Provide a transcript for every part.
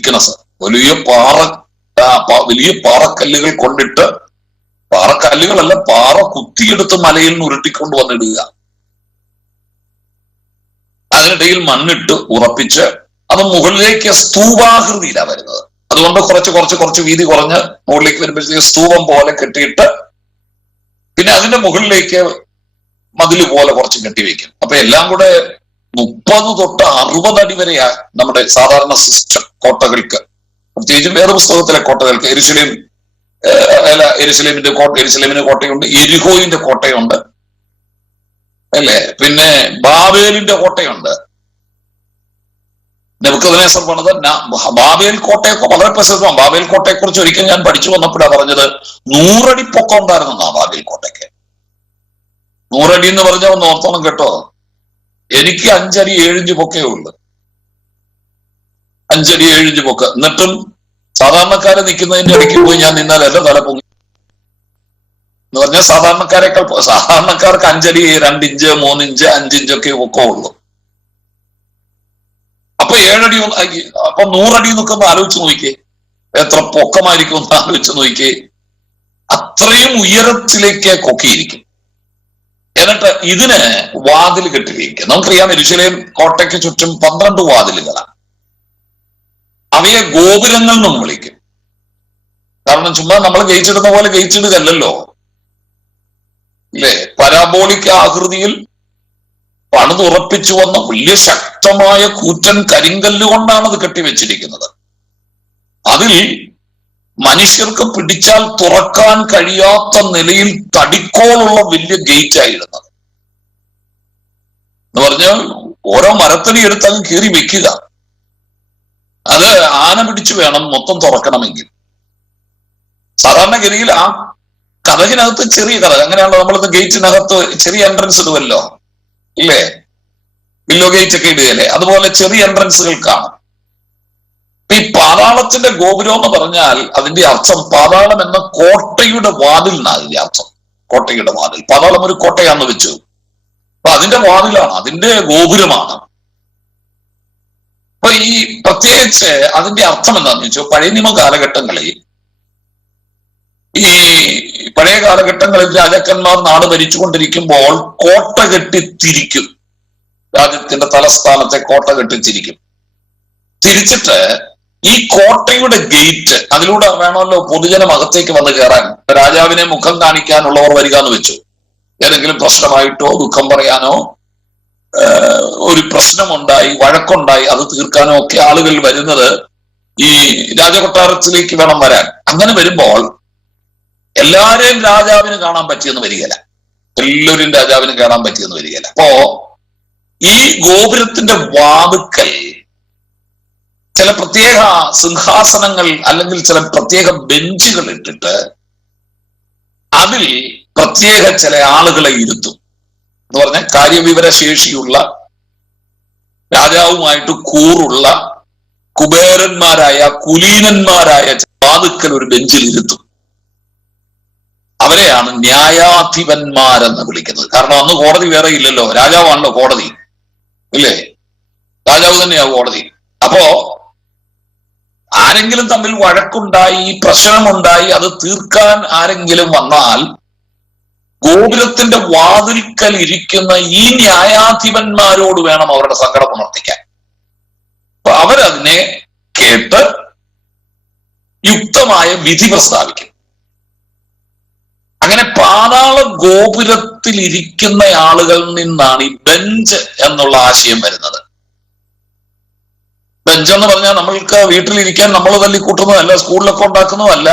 Thickness, വലിയ പാറക്കല്ലുകൾ കൊണ്ടിട്ട്, പാറക്കല്ലുകളല്ല, പാറ കുത്തിയെടുത്ത് മലയിൽ നിന്ന് ഉരുട്ടിക്കൊണ്ട് വന്നിടുക. അതിനിടയിൽ മണ്ണിട്ട് ഉറപ്പിച്ച് അത് മുകളിലേക്ക് സ്തൂപാകൃതിയിലാണ് വരുന്നത്. അതുകൊണ്ട് കുറച്ച് വീതി കുറഞ്ഞ് മുകളിലേക്ക് വരുമ്പോഴത്തേക്ക് സ്തൂപം പോലെ കെട്ടിയിട്ട് പിന്നെ അതിന്റെ മുകളിലേക്ക് മതില് പോലെ കുറച്ച് കെട്ടിവെക്കും. അപ്പൊ എല്ലാം കൂടെ 30 തൊട്ട് 60 അടി വരെയാ നമ്മുടെ സാധാരണ സിസ്റ്റം കോട്ടകൾക്ക്, പ്രത്യേകിച്ചും വേദപുസ്തകത്തിലെ കോട്ടകൾക്ക്. എരുസലേമിന്റെ കോട്ടയുണ്ട്, എരിഹോയിന്റെ കോട്ടയുണ്ട്, അല്ലേ? പിന്നെ ബാബേലിന്റെ കോട്ടയുണ്ട്. നെബൂഖദ്നേസർ പണിത ബാബേൽ കോട്ടയൊക്കെ വളരെ പ്രസിദ്ധമാണ്. ബാബേൽ കോട്ടയെ കുറിച്ച് ഒരിക്കൽ ഞാൻ പഠിച്ചു വന്നപ്പോഴാണ് പറഞ്ഞത് 100 അടി പൊക്കം ഉണ്ടായിരുന്നാ ബാബേൽ കോട്ടയ്ക്ക്. 100 അടി എന്ന് പറഞ്ഞാൽ ഒന്ന് ഓർത്തോണം കേട്ടോ. എനിക്ക് 5 അടി 7 ഇഞ്ച് പൊക്കേ ഉള്ളു. 5 അടി 7 ഇഞ്ച് പൊക്ക. എന്നിട്ടും സാധാരണക്കാരെ നിൽക്കുന്നതിന്റെ ഇടയ്ക്ക് പോയി ഞാൻ നിന്നാലല്ല തല പൊങ്ങി എന്ന് പറഞ്ഞാൽ സാധാരണക്കാർക്ക് 5 അടി 2 ഇഞ്ച് 3 ഇഞ്ച് 5 ഇഞ്ചൊക്കെ പൊക്കമുള്ളൂ. അപ്പൊ 7 അടി, അപ്പൊ 100 അടി എന്നൊക്കെ ഒന്ന് ആലോചിച്ച് നോക്കിയേ, എത്ര പൊക്കമായിരിക്കും ഒന്ന് ആലോചിച്ച് നോക്കിയേ. അത്രയും ഉയരത്തിലേക്ക് കൊക്കിയിരിക്കും. എന്നിട്ട് ഇതിന് വാതിൽ കെട്ടിയിരിക്കുക. നമുക്കറിയാം, യെരൂശലേം കോട്ടയ്ക്ക് ചുറ്റും 12 വാതിലുകളാണ്. അവയെ ഗോപുരങ്ങൾ എന്നും വിളിക്കും. കാരണം ചുമ്മാ നമ്മൾ ഗേറ്റിടുന്ന പോലെ ഗേറ്റിടുകയല്ലോ, ഇല്ലേ? പരാബോളിക് ആകൃതിയിൽ പണിതുറപ്പിച്ചു വന്ന വലിയ ശക്തമായ കൂറ്റൻ കരിങ്കല്ല് കൊണ്ടാണ് അത് കെട്ടിവെച്ചിരിക്കുന്നത്. അതിൽ മനുഷ്യർക്ക് പിടിച്ചാൽ തുറക്കാൻ കഴിയാത്ത നിലയിൽ തടിക്കോളുള്ള വലിയ ഗേറ്റ് ആയിരുന്നത്. എന്ന് പറഞ്ഞാൽ ഓരോ മരത്തടി എടുത്ത് അങ്ങ് കീറി വെക്കുക. അത് ആന പിടിച്ചു വേണം മൊത്തം തുറക്കണമെങ്കിൽ. സാധാരണഗതിയിൽ ആ കഥകിനകത്ത് ചെറിയ കഥക്, അങ്ങനെയാണല്ലോ നമ്മളിത് ഗേറ്റിനകത്ത് ചെറിയ എൻട്രൻസ് ഇടുവല്ലോ, ഇല്ലേ? വില്ലോ ഗേറ്റ് ഒക്കെ ഇടുകയല്ലേ, അതുപോലെ ചെറിയ എൻട്രൻസുകൾ കാണും. ഈ പാതാളത്തിന്റെ ഗോപുരം എന്ന് പറഞ്ഞാൽ അതിന്റെ അർത്ഥം പാതാളം എന്ന കോട്ടയുടെ വാതിൽ എന്നാണ് അതിന്റെ അർത്ഥം. കോട്ടയുടെ വാതിൽ, പാതാളം ഒരു കോട്ടയാന്ന് വെച്ചു. അപ്പൊ അതിന്റെ വാതിലാണ്, അതിന്റെ ഗോപുരമാണ്. അപ്പൊ ഈ പ്രത്യേകിച്ച് അതിന്റെ അർത്ഥം എന്താണെന്ന് വെച്ചാൽ, പഴയ നിയമ കാലഘട്ടങ്ങളിൽ, ഈ പഴയ കാലഘട്ടങ്ങളിൽ രാജാക്കന്മാർ നാട് ഭരിച്ചുകൊണ്ടിരിക്കുമ്പോൾ കോട്ട കെട്ടി തിരിക്കും. രാജ്യത്തിന്റെ തലസ്ഥാനത്തെ കോട്ട കെട്ടി തിരിക്കും. തിരിച്ചിട്ട് ഈ കോട്ടയുടെ ഗേറ്റ്, അതിലൂടെ വേണമല്ലോ പൊതുജനം അകത്തേക്ക് വന്ന് കയറാൻ. രാജാവിനെ മുഖം കാണിക്കാനുള്ളവർ വരിക എന്ന് വെച്ചു. ഏതെങ്കിലും പ്രശ്നമായിട്ടോ ദുഃഖം പറയാനോ, ഒരു പ്രശ്നമുണ്ടായി, വഴക്കുണ്ടായി, അത് തീർക്കാനോ ഒക്കെ ആളുകൾ വരുന്നത് ഈ രാജകൊട്ടാരത്തിലേക്ക് വേണം വരാൻ. അങ്ങനെ വരുമ്പോൾ എല്ലാരെയും രാജാവിന് കാണാൻ പറ്റിയെന്ന് വരികയില്ല, എല്ലാവരും രാജാവിന് കാണാൻ പറ്റിയെന്ന് വരികയില്ല. അപ്പോ ഈ ഗോപുരത്തിന്റെ വാതുക്കൽ ചില പ്രത്യേക സിംഹാസനങ്ങൾ അല്ലെങ്കിൽ ചില പ്രത്യേക ബെഞ്ചുകൾ ഇട്ടിട്ട് അതിൽ പ്രത്യേക ചില ആളുകളെ ഇരുത്തും. എന്ന് പറഞ്ഞാൽ കാര്യവിവരശേഷിയുള്ള, രാജാവുമായിട്ട് കൂറുള്ള കുബേരന്മാരായ, കുലീനന്മാരായ വാതുക്കൽ ഒരു ബെഞ്ചിൽ ഇരുത്തും. അവരെയാണ് ന്യായാധിപന്മാരെന്ന് വിളിക്കുന്നത്. കാരണം അന്ന് കോടതി വേറെ ഇല്ലല്ലോ, രാജാവാണല്ലോ കോടതി, ഇല്ലേ? രാജാവ് തന്നെയാ കോടതി. അപ്പോ ആരെങ്കിലും തമ്മിൽ വഴക്കുണ്ടായി, പ്രശ്നമുണ്ടായി, അത് തീർക്കാൻ ആരെങ്കിലും വന്നാൽ ഗോപുരത്തിന്റെ വാതിൽക്കൽ ഇരിക്കുന്ന ഈ ന്യായാധിപന്മാരോട് വേണം അവരുടെ സങ്കടം ഉണർത്തിക്കാൻ. അപ്പൊ അവരതിനെ കേട്ട് യുക്തമായ വിധി പ്രസ്താവിക്കും. അങ്ങനെ പാതാള ഗോപുരത്തിൽ ഇരിക്കുന്ന ആളുകളിൽ നിന്നാണ് ഈ ബെഞ്ച് എന്നുള്ള ആശയം വരുന്നത്. ബെഞ്ച് എന്ന് പറഞ്ഞാൽ നമ്മൾക്ക് വീട്ടിലിരിക്കാൻ നമ്മൾ തല്ലിക്കൂട്ടുന്നതല്ല, സ്കൂളിലൊക്കെ ഉണ്ടാക്കുന്നതല്ല.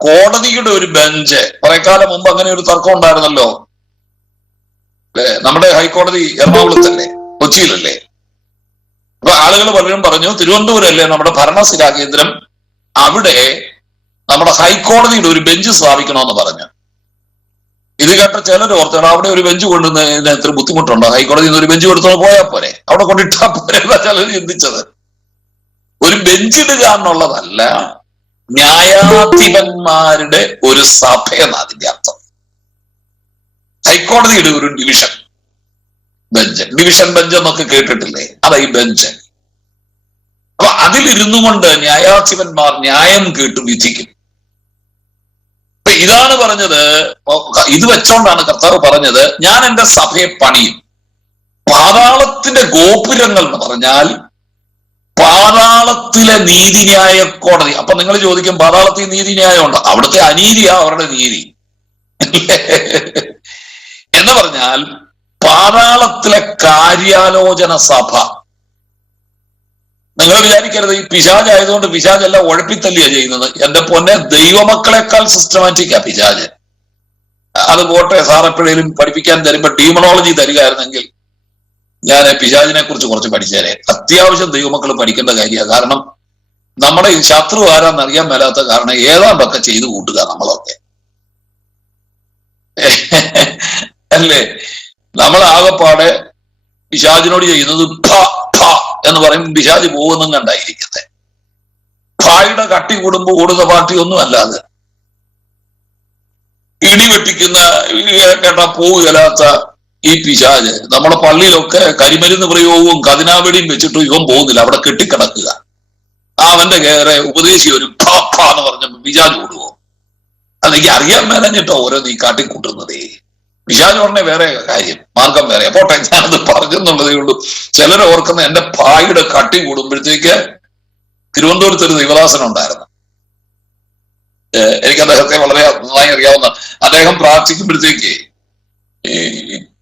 കോടതിയുടെ ഒരു ബെഞ്ച്. കുറെ കാലം മുമ്പ് അങ്ങനെ ഒരു തർക്കം ഉണ്ടായിരുന്നല്ലോ, നമ്മുടെ ഹൈക്കോടതി എറണാകുളത്തല്ലേ, കൊച്ചിയിലല്ലേ? അപ്പൊ ആളുകൾ പലരും പറഞ്ഞു, തിരുവനന്തപുരം അല്ലേ നമ്മുടെ ഭരണസിരാ കേന്ദ്രം, അവിടെ നമ്മുടെ ഹൈക്കോടതിയുടെ ഒരു ബെഞ്ച് സ്ഥാപിക്കണമെന്ന് പറഞ്ഞു. ഇത് കേട്ട ചിലർ ഓർത്തണം, അവിടെ ഒരു ബെഞ്ച് കൊണ്ടുവന്നതിന് എത്ര ബുദ്ധിമുട്ടുണ്ടോ, ഹൈക്കോടതിയിൽ നിന്ന് ഒരു ബെഞ്ച് കൊടുത്തോ പോയാൽ പോരെ, അവിടെ കൊണ്ടിട്ടാ പോരെ എന്നാ ചിലർ ചിന്തിച്ചത്. ഒരു ബെഞ്ചിടുക എന്നുള്ളതല്ല, ന്യായാധിപന്മാരുടെ ഒരു സഭ എന്ന അതിന്റെ അർത്ഥം. ഹൈക്കോടതിയുടെ ഒരു ഡിവിഷൻ ബെഞ്ച്, ഡിവിഷൻ ബെഞ്ച് എന്നൊക്കെ കേട്ടിട്ടില്ലേ? അതാ ഈ ബെഞ്ച്. അപ്പൊ അതിലിരുന്നു കൊണ്ട് ന്യായാധിപന്മാർ ന്യായം കേട്ട് വിധിക്കും. അപ്പൊ ഇതാണ് പറഞ്ഞത്. ഇത് വെച്ചോണ്ടാണ് കർത്താവ് പറഞ്ഞത്, ഞാൻ എന്റെ സഭയെ പണിയും. പാതാളത്തിന്റെ ഗോപുരങ്ങൾ എന്ന് പറഞ്ഞാൽ പാതാളത്തിലെ നീതിന്യായ കോടതി. അപ്പൊ നിങ്ങൾ ചോദിക്കും, പാതാളത്തിൽ നീതിന്യായം ഉണ്ടോ? അവിടുത്തെ അനീതിയാ അവരുടെ നീതി എന്ന് പറഞ്ഞാൽ പാതാളത്തിലെ കാര്യാലോചന സഭ. നിങ്ങൾ വിചാരിക്കരുത് ഈ പിശാജ് ആയതുകൊണ്ട് പിശാജെല്ലാം ഉഴപ്പിത്തല്ലിയാ ചെയ്യുന്നത്. എന്റെ പൊന്നെ, ദൈവമക്കളെക്കാൾ സിസ്റ്റമാറ്റിക്കാ പിശാജ്. അത് പോട്ടെ, സാറെപ്പോഴേലും പഠിപ്പിക്കാൻ തരുമ്പോ ഡീമണോളജി തരികയായിരുന്നെങ്കിൽ ഞാൻ പിശാചിനെ കുറിച്ച് കുറച്ച് പഠിച്ചേരെ. അത്യാവശ്യം ദൈവമക്കൾ പഠിക്കേണ്ട കാര്യമാണ്. കാരണം നമ്മുടെ ഈ ശത്രു ആരാന്ന് അറിയാൻ മേലാത്ത കാരണം ഏതാണ്ടൊക്കെ ചെയ്തു കൂട്ടുക നമ്മളൊക്കെ, അല്ലേ? നമ്മളാകെപ്പാടെ പിശാചിനോട് ചെയ്യുന്നത് എന്ന് പറയും. പിശാച് പോകുന്നും കണ്ടായിരിക്കുന്നത്. ഭായിയുടെ കട്ടി കൂടുമ്പോ ഓടുന്ന പാർട്ടി ഒന്നും അല്ലാതെ ഇടി വെട്ടിക്കുന്ന കേട്ടാ പോവുകയില്ലാത്ത ഈ പിശാച് നമ്മുടെ പള്ളിയിലൊക്കെ കരിമരുന്ന് പ്രയോഗവും കതിനാവെടിയും വെച്ചിട്ടും ഇവൻ പോകുന്നില്ല, അവിടെ കെട്ടിക്കിടക്കുക. അവന്റെ കയറെ ഉപദേശി ഒരു എന്ന് പറഞ്ഞ പിശാച് കൂടുവോ? അതെനിക്ക് അറിയാൻ മേലഞ്ഞിട്ടോ ഓരോ നീ കാട്ടിക്കൂട്ടുന്നതേ. പിശാച് ഉടനെ വേറെ കാര്യം, മാർഗം വേറെ. പോട്ടെ, ഞാനത് പറഞ്ഞെന്നുള്ളതേ ഉള്ളൂ. ചിലർ ഓർക്കുന്ന എന്റെ ഭായിയുടെ കട്ടി കൂടുമ്പോഴത്തേക്ക് തിരുവനന്തപുരത്ത് ഒരു ദൈവദാസനം ഉണ്ടായിരുന്നു. എനിക്ക് അദ്ദേഹത്തെ വളരെ നന്നായി അറിയാവുന്ന. അദ്ദേഹം പ്രാർത്ഥിക്കുമ്പോഴത്തേക്ക്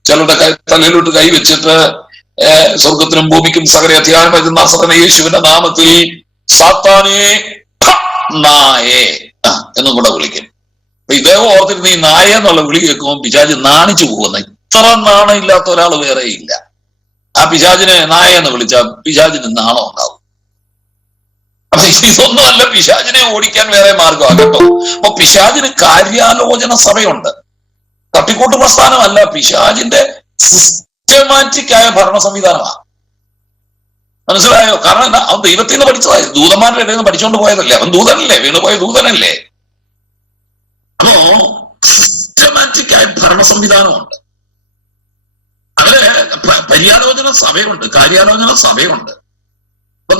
ചിലരുടെ തലയിലോട്ട് കൈ വെച്ചിട്ട് സ്വർഗത്തിനും ഭൂമിക്കും സകല അധ്യായം നസറേനായ യേശുവിന്റെ നാമത്തിൽ സാത്താനേ നായേ എന്നും കൂടെ വിളിക്കും. അപ്പൊ ഇദ്ദേഹം ഓർത്തിരുന്ന ഈ നായ എന്നുള്ള വിളി കേൾക്കുമ്പോൾ പിശാച് നാണിച്ചു പോകുന്ന, ഇത്ര നാണം ഇല്ലാത്ത ഒരാൾ വേറെ ഇല്ല. ആ പിശാചിനെ നായ എന്ന് വിളിച്ചാൽ പിശാചിന് നാണം ഉണ്ടാവും. അപ്പൊ ഇതൊന്നും അല്ല പിശാചിനെ ഓടിക്കാൻ വേറെ മാർഗമാണ് കേട്ടോ. അപ്പൊ പിശാചിന് കാര്യാലോചന സഭയുണ്ട്. തട്ടിക്കൂട്ട് പ്രസ്ഥാനമല്ല, പിശാചിന്റെ സിസ്റ്റമാറ്റിക് ആയ ഭരണ സംവിധാനമാണ്. മനസ്സിലായോ? കാരണം എന്താ? അവൻ ദൈവത്തിൽ നിന്ന് പഠിച്ചതായി, ദൂതന്മാരുടെ ഇടയിൽ നിന്ന് പഠിച്ചുകൊണ്ട് പോയതല്ലേ. അവൻ ദൂതനല്ലേ, വീണുപോയ ദൂതനല്ലേ. അപ്പോ സിസ്റ്റമാറ്റിക് ആയ ഭരണ സംവിധാനമുണ്ട്. അവര് പര്യാലോചന സഭയുണ്ട്, കാര്യാലോചന സഭയുണ്ട്. അപ്പൊ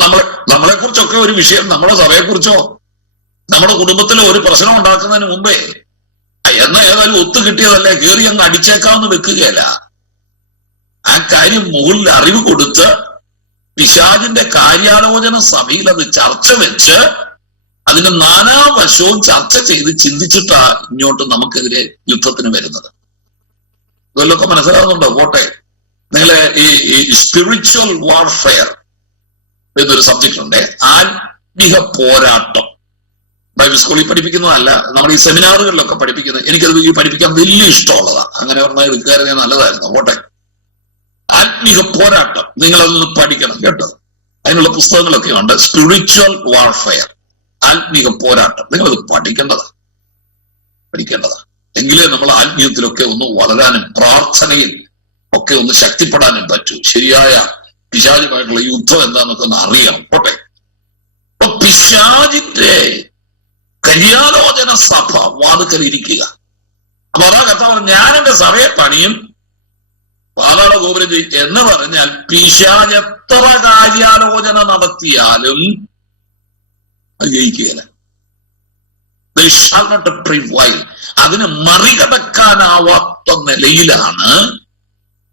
നമ്മളെ കുറിച്ചൊക്കെ ഒരു വിഷയം, നമ്മുടെ സഭയെ കുറിച്ചോ നമ്മുടെ കുടുംബത്തിലോ ഒരു പ്രശ്നം ഉണ്ടാക്കുന്നതിന് മുമ്പേ എന്നാ ഏതായാലും ഒത്തു കിട്ടിയതല്ലേ, കയറി അങ്ങ് അടിച്ചേക്കാമെന്ന് വെക്കുകയല്ല. ആ കാര്യം മുകളിൽ അറിവ് കൊടുത്ത് പിശാചിന്റെ കാര്യാലോചന സഭയിൽ അത് ചർച്ച വെച്ച് അതിന് നാനാവശവും ചർച്ച ചെയ്ത് ചിന്തിച്ചിട്ടാ ഇങ്ങോട്ട് നമുക്കെതിരെ യുദ്ധത്തിന് വരുന്നത്. ഇതെല്ലൊക്കെ മനസ്സിലാകുന്നുണ്ടോ? പോട്ടെ, നിങ്ങളെ ഈ സ്പിരിച്വൽ വാർഫെയർ എന്നൊരു സബ്ജക്റ്റ് ഉണ്ട്, ആത്മീക പോരാട്ടം. ബൈബിൾ സ്കൂളിൽ പഠിപ്പിക്കുന്നതല്ല, നമ്മുടെ ഈ സെമിനാറുകളിലൊക്കെ പഠിപ്പിക്കുന്നത്. എനിക്കത് ഈ പഠിപ്പിക്കാൻ വലിയ ഇഷ്ടമുള്ളതാണ്. അങ്ങനെ പറഞ്ഞാൽ എടുക്കാറുണ്ടെങ്കിൽ നല്ലതായിരുന്നു. പോട്ടെ, ആത്മീക പോരാട്ടം നിങ്ങളതൊന്ന് പഠിക്കണം കേട്ടോ. അതിനുള്ള പുസ്തകങ്ങളൊക്കെ ഉണ്ട്. സ്പിരിച്വൽ വാർഫെയർ, ആത്മീക പോരാട്ടം. നിങ്ങളത് പഠിക്കേണ്ടതാണ്. എങ്കിലേ നമ്മൾ ആത്മീയത്തിലൊക്കെ ഒന്ന് വളരാനും പ്രാർത്ഥനയിൽ ഒക്കെ ഒന്ന് ശക്തിപ്പെടാനും പറ്റൂ. ശരിയായ പിശാചുമായിട്ടുള്ള യുദ്ധം എന്താന്നൊക്കെ ഒന്ന് അറിയണം. പോട്ടെ, അപ്പൊ പിശാചിന്റെ കാര്യാലോചന സഭ വാതുക്കൽ ഇരിക്കുക. അപ്പൊ അതാ കർത്താവ് ഞാൻ എന്റെ സഭയെ പണിയും, പാതാള ഗോപുരം ജയിക്കും എന്ന് പറഞ്ഞാൽ പിശാച് എത്ര കാര്യാലോചന നടത്തിയാലും അത് ജയിക്കുകയില്ല. അതിന് മറികടക്കാനാവാത്ത നിലയിലാണ്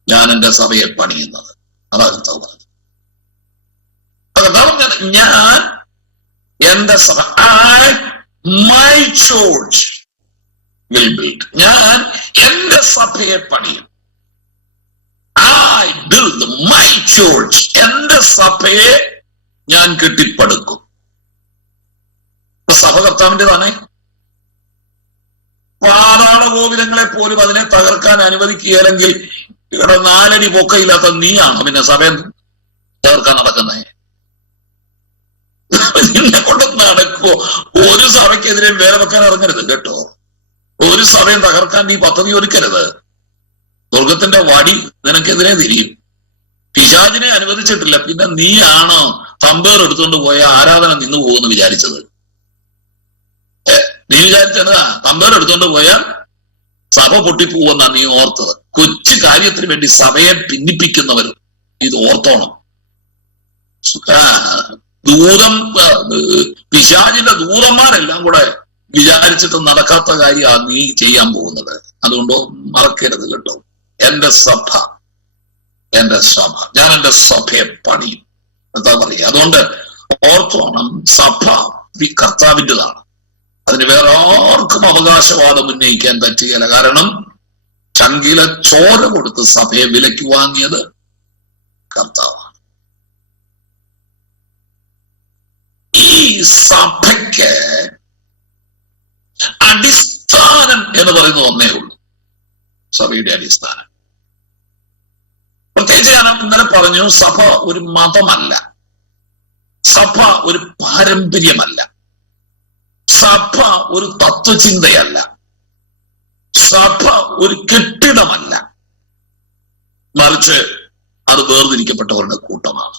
ഞാൻ എന്റെ സഭയെ പണിയുന്നത്. അതാ കർത്താവ് പറഞ്ഞത്. ഞാൻ എന്റെ സഭ, മൈ ചർച്ച് വിൽ ബിൽഡ്, ഞാൻ എന്റെ സഭയെ പണിയും. I build my church, എന്റെ സഭയെ ഞാൻ കെട്ടിപ്പടുക്കും. സഭ കർത്താവിൻ്റെതാണേ. പാതാള ഗോപുരങ്ങളെ പോലും അതിനെ തകർക്കാൻ അനുവദിക്കുകയില്ലെങ്കിൽ ഇവിടെ 4 അടി പൊക്കയില്ലാത്ത നീയാണോ പിന്നെ സഭയെ തകർക്കാൻ നടക്കുന്നത്? നിന്നെ കൊണ്ട് നടക്കുവോ? ഒരു സഭയ്ക്കെതിരെ വേറെ വെക്കാൻ ഇറങ്ങരുത് കേട്ടോ. ഒരു സഭയും തകർക്കാൻ നീ പദ്ധതി ഒരുക്കരുത്. സ്വർഗത്തിന്റെ വടി നിനക്കെതിരെ തിരിയും. പിശാചിനെ അനുവദിച്ചിട്ടില്ല, പിന്നെ നീയാണോ തമ്പേർ എടുത്തുകൊണ്ട് പോയ ആരാധന നിന്ന് പോകുമെന്ന് വിചാരിച്ചത്? നീ വിചാരിച്ചത് തമ്പേർ എടുത്തുകൊണ്ട് പോയാൽ സഭ പൊട്ടിപ്പോവെന്നാ നീ ഓർത്തത്. കൊച്ചു കാര്യത്തിന് വേണ്ടി സഭയെ ഭിന്നിപ്പിക്കുന്നവരും ഇത് ഓർത്തോണം. പിശാചിന്റെ ദൂതന്മാരെല്ലാം കൂടെ വിചാരിച്ചിട്ട് നടക്കാത്ത കാര്യമാണ് നീ ചെയ്യാൻ പോകുന്നത്. അതുകൊണ്ട് മറക്കരുത് കേട്ടോ. എന്റെ സഭ ഞാൻ എന്റെ സഭയെ പണിയും എന്താ പറയുക. അതുകൊണ്ട് ഓർത്തോണം, സഭ കർത്താവിൻ്റെതാണ്. അതിന് വേറെ ആർക്കും അവകാശവാദം ഉന്നയിക്കാൻ പറ്റുകയില്ല. കാരണം ചങ്കിലെ ചോര കൊടുത്ത് സഭയെ വിലയ്ക്ക് വാങ്ങിയത് കർത്താവാണ്. ഈ സഭയ്ക്ക് അടിസ്ഥാനം എന്ന് പറയുന്നത് ഒന്നേ ഉള്ളൂ, സഭയുടെ അടിസ്ഥാനം. പ്രത്യേകിച്ച് ഞാൻ ഇന്നലെ പറഞ്ഞു, സഭ ഒരു മതമല്ല, സഭ ഒരു പാരമ്പര്യമല്ല, സഭ ഒരു തത്വചിന്തയല്ല, സഭ ഒരു കെട്ടിടമല്ല, മറിച്ച് അത് വേർതിരിക്കപ്പെട്ടവരുടെ കൂട്ടമാണ്.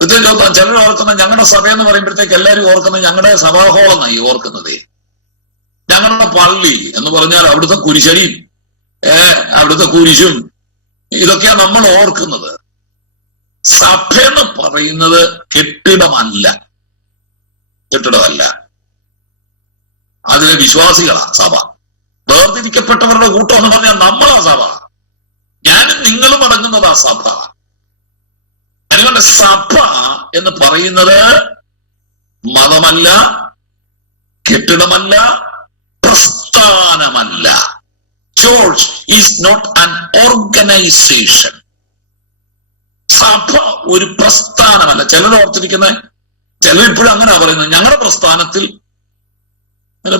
ചിലർ ഓർക്കുന്ന ഞങ്ങളുടെ സഭ എന്ന് പറയുമ്പോഴത്തേക്ക് എല്ലാവരും ഓർക്കുന്നത് ഞങ്ങളുടെ സഭാഹോളെന്നായി ഓർക്കുന്നതേ. ഞങ്ങളുടെ പള്ളി എന്ന് പറഞ്ഞാൽ അവിടുത്തെ കുരിശടിയും അവിടുത്തെ കുരിശും ഇതൊക്കെയാണ് നമ്മൾ ഓർക്കുന്നത്. സഭ എന്ന് പറയുന്നത് കെട്ടിടമല്ല, അതിലെ വിശ്വാസികളാ സഭ. വേർതിരിക്കപ്പെട്ടവരുടെ കൂട്ടം എന്ന് പറഞ്ഞാൽ നമ്മളാ സഭ, ഞാനും നിങ്ങളും അടങ്ങുന്നതാ സഭ. അതുകൊണ്ട് സഭ എന്ന് പറയുന്നത് മതമല്ല, കെട്ടിടമല്ല, പ്രസ്ഥാനമല്ല. Church is not an organization. സഭ ഒരു പ്രസ്ഥാനമല്ല. ചിലർ ഓർത്തിരിക്കുന്നത്, ചിലർ ഇപ്പോഴും അങ്ങനെ പറയുന്നത്, ഞങ്ങളുടെ പ്രസ്ഥാനത്തിൽ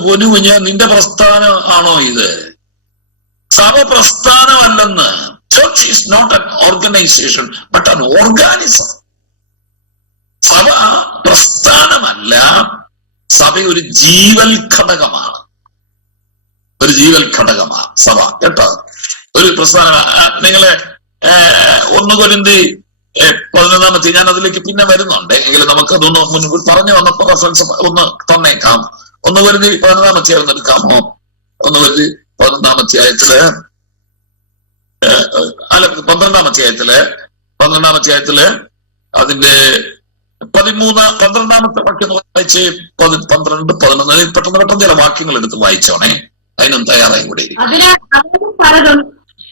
പൊന്നു കുഞ്ഞ നിന്റെ പ്രസ്ഥാനം ആണോ ഇത്? സഭ പ്രസ്ഥാനമല്ലെന്ന്. Church is not an organization but an organism. സഭ പ്രസ്ഥാനമല്ല, സഭ ഒരു ജീവൽ ഘടകമാണ്. ഒരു ജീവൽ ഘടകമാണ് സഭ കേട്ടോ. ഒരു പ്രസ്ഥാനം. നിങ്ങളെ 1 കൊരിന്തി 11 ഞാൻ അതിലേക്ക് പിന്നെ വരുന്നുണ്ട്, എങ്കിലും നമുക്കതൊന്ന് മുൻകൂർ പറഞ്ഞു വന്നപ്പോ റെഫറൻസ് ഒന്ന് തന്നേക്കാം. 1 കൊരിന്തി 11 ഒന്ന് എടുക്കാമോ? 1 കൊരിന്തി 11 അല്ല 12 അതിന്റെ 12 വാക്യം വായിച്ച് 12, 11 പെട്ടെന്ന് ചില വാക്യങ്ങൾ എടുത്ത് വായിച്ചോണേ. അതിനും തയ്യാറായും കൂടെ.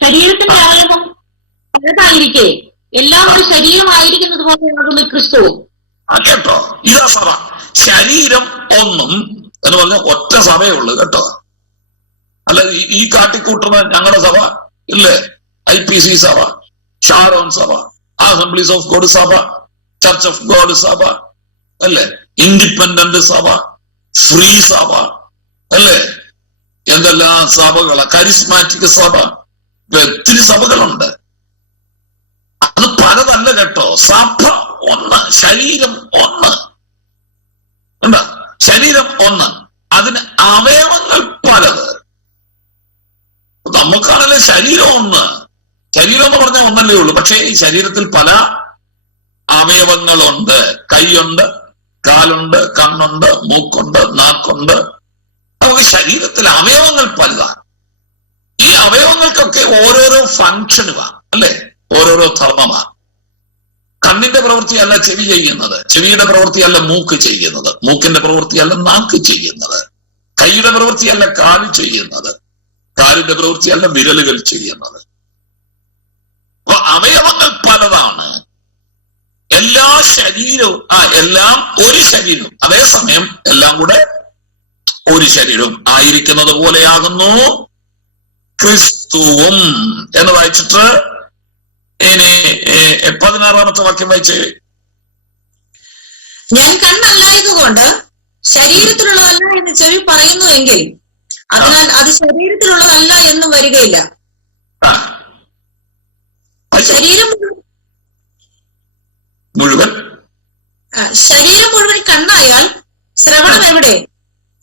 ശരീരത്തിന്റെ അവയവം പലതായിരിക്കെ എല്ലാം ഒരു ശരീരമായിരിക്കുന്നത് പോലെയാകുന്നു ക്രിസ്തുവും. കേട്ടോ, ഇതാ സഭ. ശരീരം ഒന്നും എന്ന് പറഞ്ഞാൽ ഒറ്റ സഭയേ ഉള്ളു കേട്ടോ. അല്ല ഈ കാട്ടിക്കൂട്ടുന്ന ഞങ്ങളുടെ സഭ ഇല്ലേ, IPC സഭ, ഷാരോൺ സഭ, അസംബ്ലീസ് ഓഫ് ഗോഡ് സഭ, ചർച്ച് ഓഫ് ഗോഡ് സഭ അല്ലേ, ഇൻഡിപെൻഡന്റ് സഭ, ഫ്രീ സഭ അല്ലേ, എന്തെല്ലാം സഭകളാ, കരിസ്മാറ്റിക് സഭ, ഒത്തിരി സഭകളുണ്ട്. അത് പലതല്ല കേട്ടോ. സഭ ഒന്ന്, ശരീരം ഒന്ന് ഉണ്ട്. ശരീരം ഒന്ന്, അതിന് അവയവങ്ങൾ പലത്. നമുക്കാണല്ലേ ശരീരം ഒന്ന്. ശരീരം എന്ന് പറഞ്ഞാൽ ഒന്നല്ലേ ഉള്ളൂ. പക്ഷേ ഈ ശരീരത്തിൽ പല അവയവങ്ങളുണ്ട്. കൈയുണ്ട്, കാലുണ്ട്, കണ്ണുണ്ട്, മൂക്കുണ്ട്, നാക്കുണ്ട്. നമുക്ക് ശരീരത്തിൽ അവയവങ്ങൾ പലതാണ്. ഈ അവയവങ്ങൾക്കൊക്കെ ഓരോരോ ഫങ്ഷനുമാണ് അല്ലെ, ഓരോരോ ധർമ്മമാണ്. കണ്ണിന്റെ പ്രവൃത്തിയല്ല ചെവി ചെയ്യുന്നത്, ചെവിയുടെ പ്രവൃത്തിയല്ല മൂക്ക് ചെയ്യുന്നത്, മൂക്കിന്റെ പ്രവൃത്തിയല്ല നാക്ക് ചെയ്യുന്നത്, കൈയുടെ പ്രവൃത്തിയല്ല കാല് ചെയ്യുന്നത്, കാലിന്റെ പ്രവൃത്തിയല്ല വിരലുകൾ ചെയ്യുന്നത്. അപ്പൊ അവയവങ്ങൾ പലതാണ്. എല്ലാ ശരീരവും എല്ലാം ഒരു ശരീരം, അതേസമയം എല്ലാം കൂടെ ഒരു ശരീരം ആയിരിക്കുന്നത് പോലെയാകുന്നു ക്രിസ്തുവും എന്ന് വായിച്ചിട്ട് ഇനി 16 വാക്യം വായിച്ച്. ഞാൻ കണ്ണല്ലായതുകൊണ്ട് ശരീരത്തിലുള്ളതല്ല എന്ന് ചെവി പറയുന്നുവെങ്കിൽ അതിനാൽ അത് ശരീരത്തിലുള്ളതല്ല എന്നും വരികയില്ല. ശരീരം മുഴുവൻ കണ്ണായാൽ ശ്രവണം എവിടെ?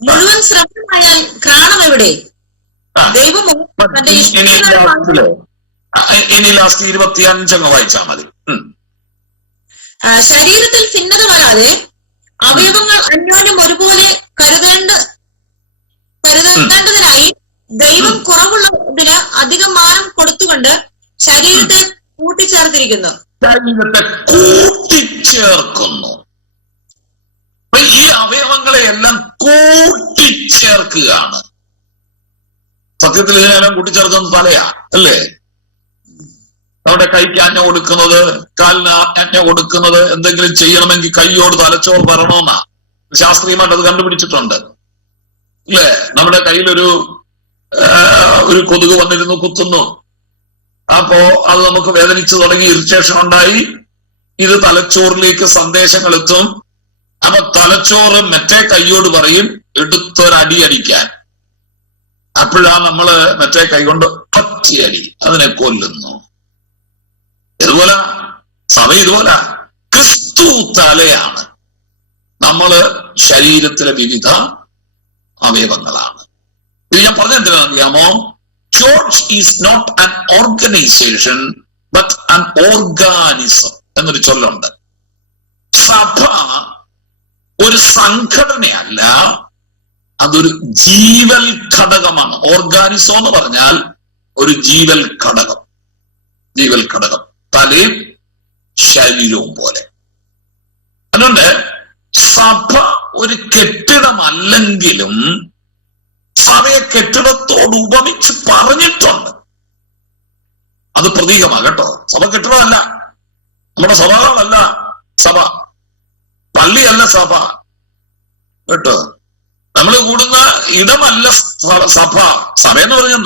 മുഴുവൻ ശ്രവണമായാൽ ഘ്രാണം എവിടെ? ദൈവം ഇനി ലാസ്റ്റ് 25 വായിച്ചാൽ മതി. ശരീരത്തിൽ ഭിന്നത വരാതെ അവയവങ്ങൾ അന്യോന്യം ഒരുപോലെ കരുതേണ്ടതിനായി ദൈവം കുറവുള്ളതിന് അധികം മാനം കൊടുത്തുകൊണ്ട് ശരീരത്തെ കൂട്ടിച്ചേർത്തിരിക്കുന്നു. ശരീരത്തെ കൂട്ടി കൂട്ടിച്ചേർക്കുന്നു. അപ്പൊ ഈ അവയവങ്ങളെ എല്ലാം കൂട്ടിച്ചേർക്കുകയാണ്. സത്യത്തിൽ ഇതിനെല്ലാം കൂട്ടിച്ചേർക്കുന്നത് തലയാ, അല്ലേ? നമ്മുടെ കൈക്ക് ആജ്ഞ കൊടുക്കുന്നത്, കാലിന് ആജ്ഞ കൊടുക്കുന്നത്, എന്തെങ്കിലും ചെയ്യണമെങ്കിൽ കൈയോട് തലച്ചോറ് വരണമെന്നാ ശാസ്ത്രീയമായിട്ട് അത് കണ്ടുപിടിച്ചിട്ടുണ്ട്, അല്ലേ? നമ്മുടെ കയ്യിലൊരു കൊതുക് വന്നിരുന്നു, കുത്തുന്നു. അപ്പോ അത് നമുക്ക് വേദനിച്ചു തുടങ്ങി, ഇറിറ്റേഷൻ ഉണ്ടായി. ഇത് തലച്ചോറിലേക്ക് സന്ദേശങ്ങൾ എത്തും. അപ്പൊ തലച്ചോറ് മറ്റേ കൈയോട് പറയും എടുത്തൊരടി അടിക്കാൻ. അപ്പോഴാ നമ്മള് മറ്റേ കൈ കൊണ്ട് ഒറ്റയടി അതിനെ കൊല്ലുന്നു. ഇതുപോലെ സഭ ഇതുപോലെ ക്രിസ്തു തലയാണ്, നമ്മള് ശരീരത്തിലെ വിവിധ അവയവങ്ങളാണ്. ഇത് ഞാൻ പറഞ്ഞിട്ടില്ല, അറിയാമോ? Church is not an organisation but an organism എന്നൊരു ചൊല്ലുണ്ട്. സഭ ഒരു സംഘടനയല്ല, അതൊരു ജീവൽ ഘടകമാണ്. ഓർഗാനിസം എന്ന് പറഞ്ഞാൽ ഒരു ജീവൽ ഘടകം. ജീവൽ ഘടകം തലയും ശരീരവും പോലെ. അതുകൊണ്ട് സഭ ഒരു കെട്ടിടമല്ലെങ്കിലും സഭയെ കെട്ടിടത്തോട് ഉപമിച്ച് പറഞ്ഞിട്ടുണ്ട്. അത് പ്രതീകമാണ് കേട്ടോ. സഭ കെട്ടിടമല്ല, നമ്മുടെ സഭകളല്ല സഭ, പള്ളിയല്ല സഭ കേട്ടോ. നമ്മൾ കൂടുന്ന ഇടമല്ല സഭ. സഭ എന്ന് പറഞ്ഞാൽ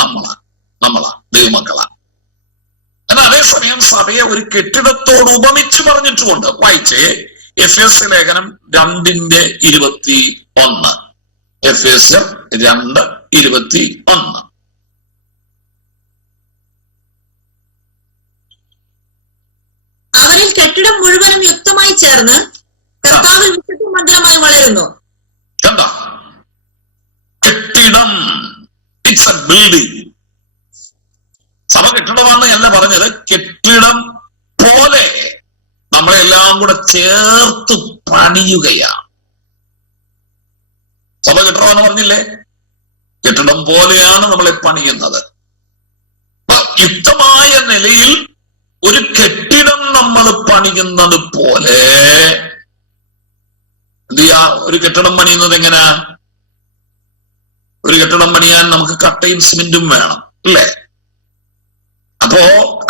നമ്മളാ ദൈവമക്കളാ. എന്നാൽ അതേസമയം സഭയെ ഒരു കെട്ടിടത്തോട് ഉപമിച്ച് പറഞ്ഞിട്ടുമുണ്ട്. വായിച്ചേ, എഫേസ്യ ലേഖനം 2:21. എഫേസ്യർ 2:21. അവരിൽ കെട്ടിടം മുഴുവനും യുക്തമായി ചേർന്ന് കർത്താവിൽ വിശുദ്ധ മന്ദിരമായി വളരുന്നു. കണ്ടോ? കെട്ടിടം, ഇറ്റ്സ് എ ബിൽഡിംഗ്. സഭ കെട്ടിടമാണെന്ന് അല്ല പറഞ്ഞത്, കെട്ടിടം പോലെ നമ്മളെല്ലാം കൂടെ ചേർത്ത് പണിയുകയാണ്. സഭ കെട്ടിടമാണെന്ന് പറഞ്ഞില്ലേ? കെട്ടിടം പോലെയാണ് നമ്മളെ പണിയുന്നത്. യുക്തമായ നിലയിൽ ഒരു കെട്ടിടം നമ്മൾ പണിയുന്നത് പോലെ എന്ത് ചെയ്യാ? ഒരു കെട്ടിടം പണിയുന്നത് എങ്ങനെയാ? ഒരു കെട്ടിടം പണിയാൻ നമുക്ക് കട്ടയും സിമെന്റും വേണം, അല്ലേ? അപ്പോ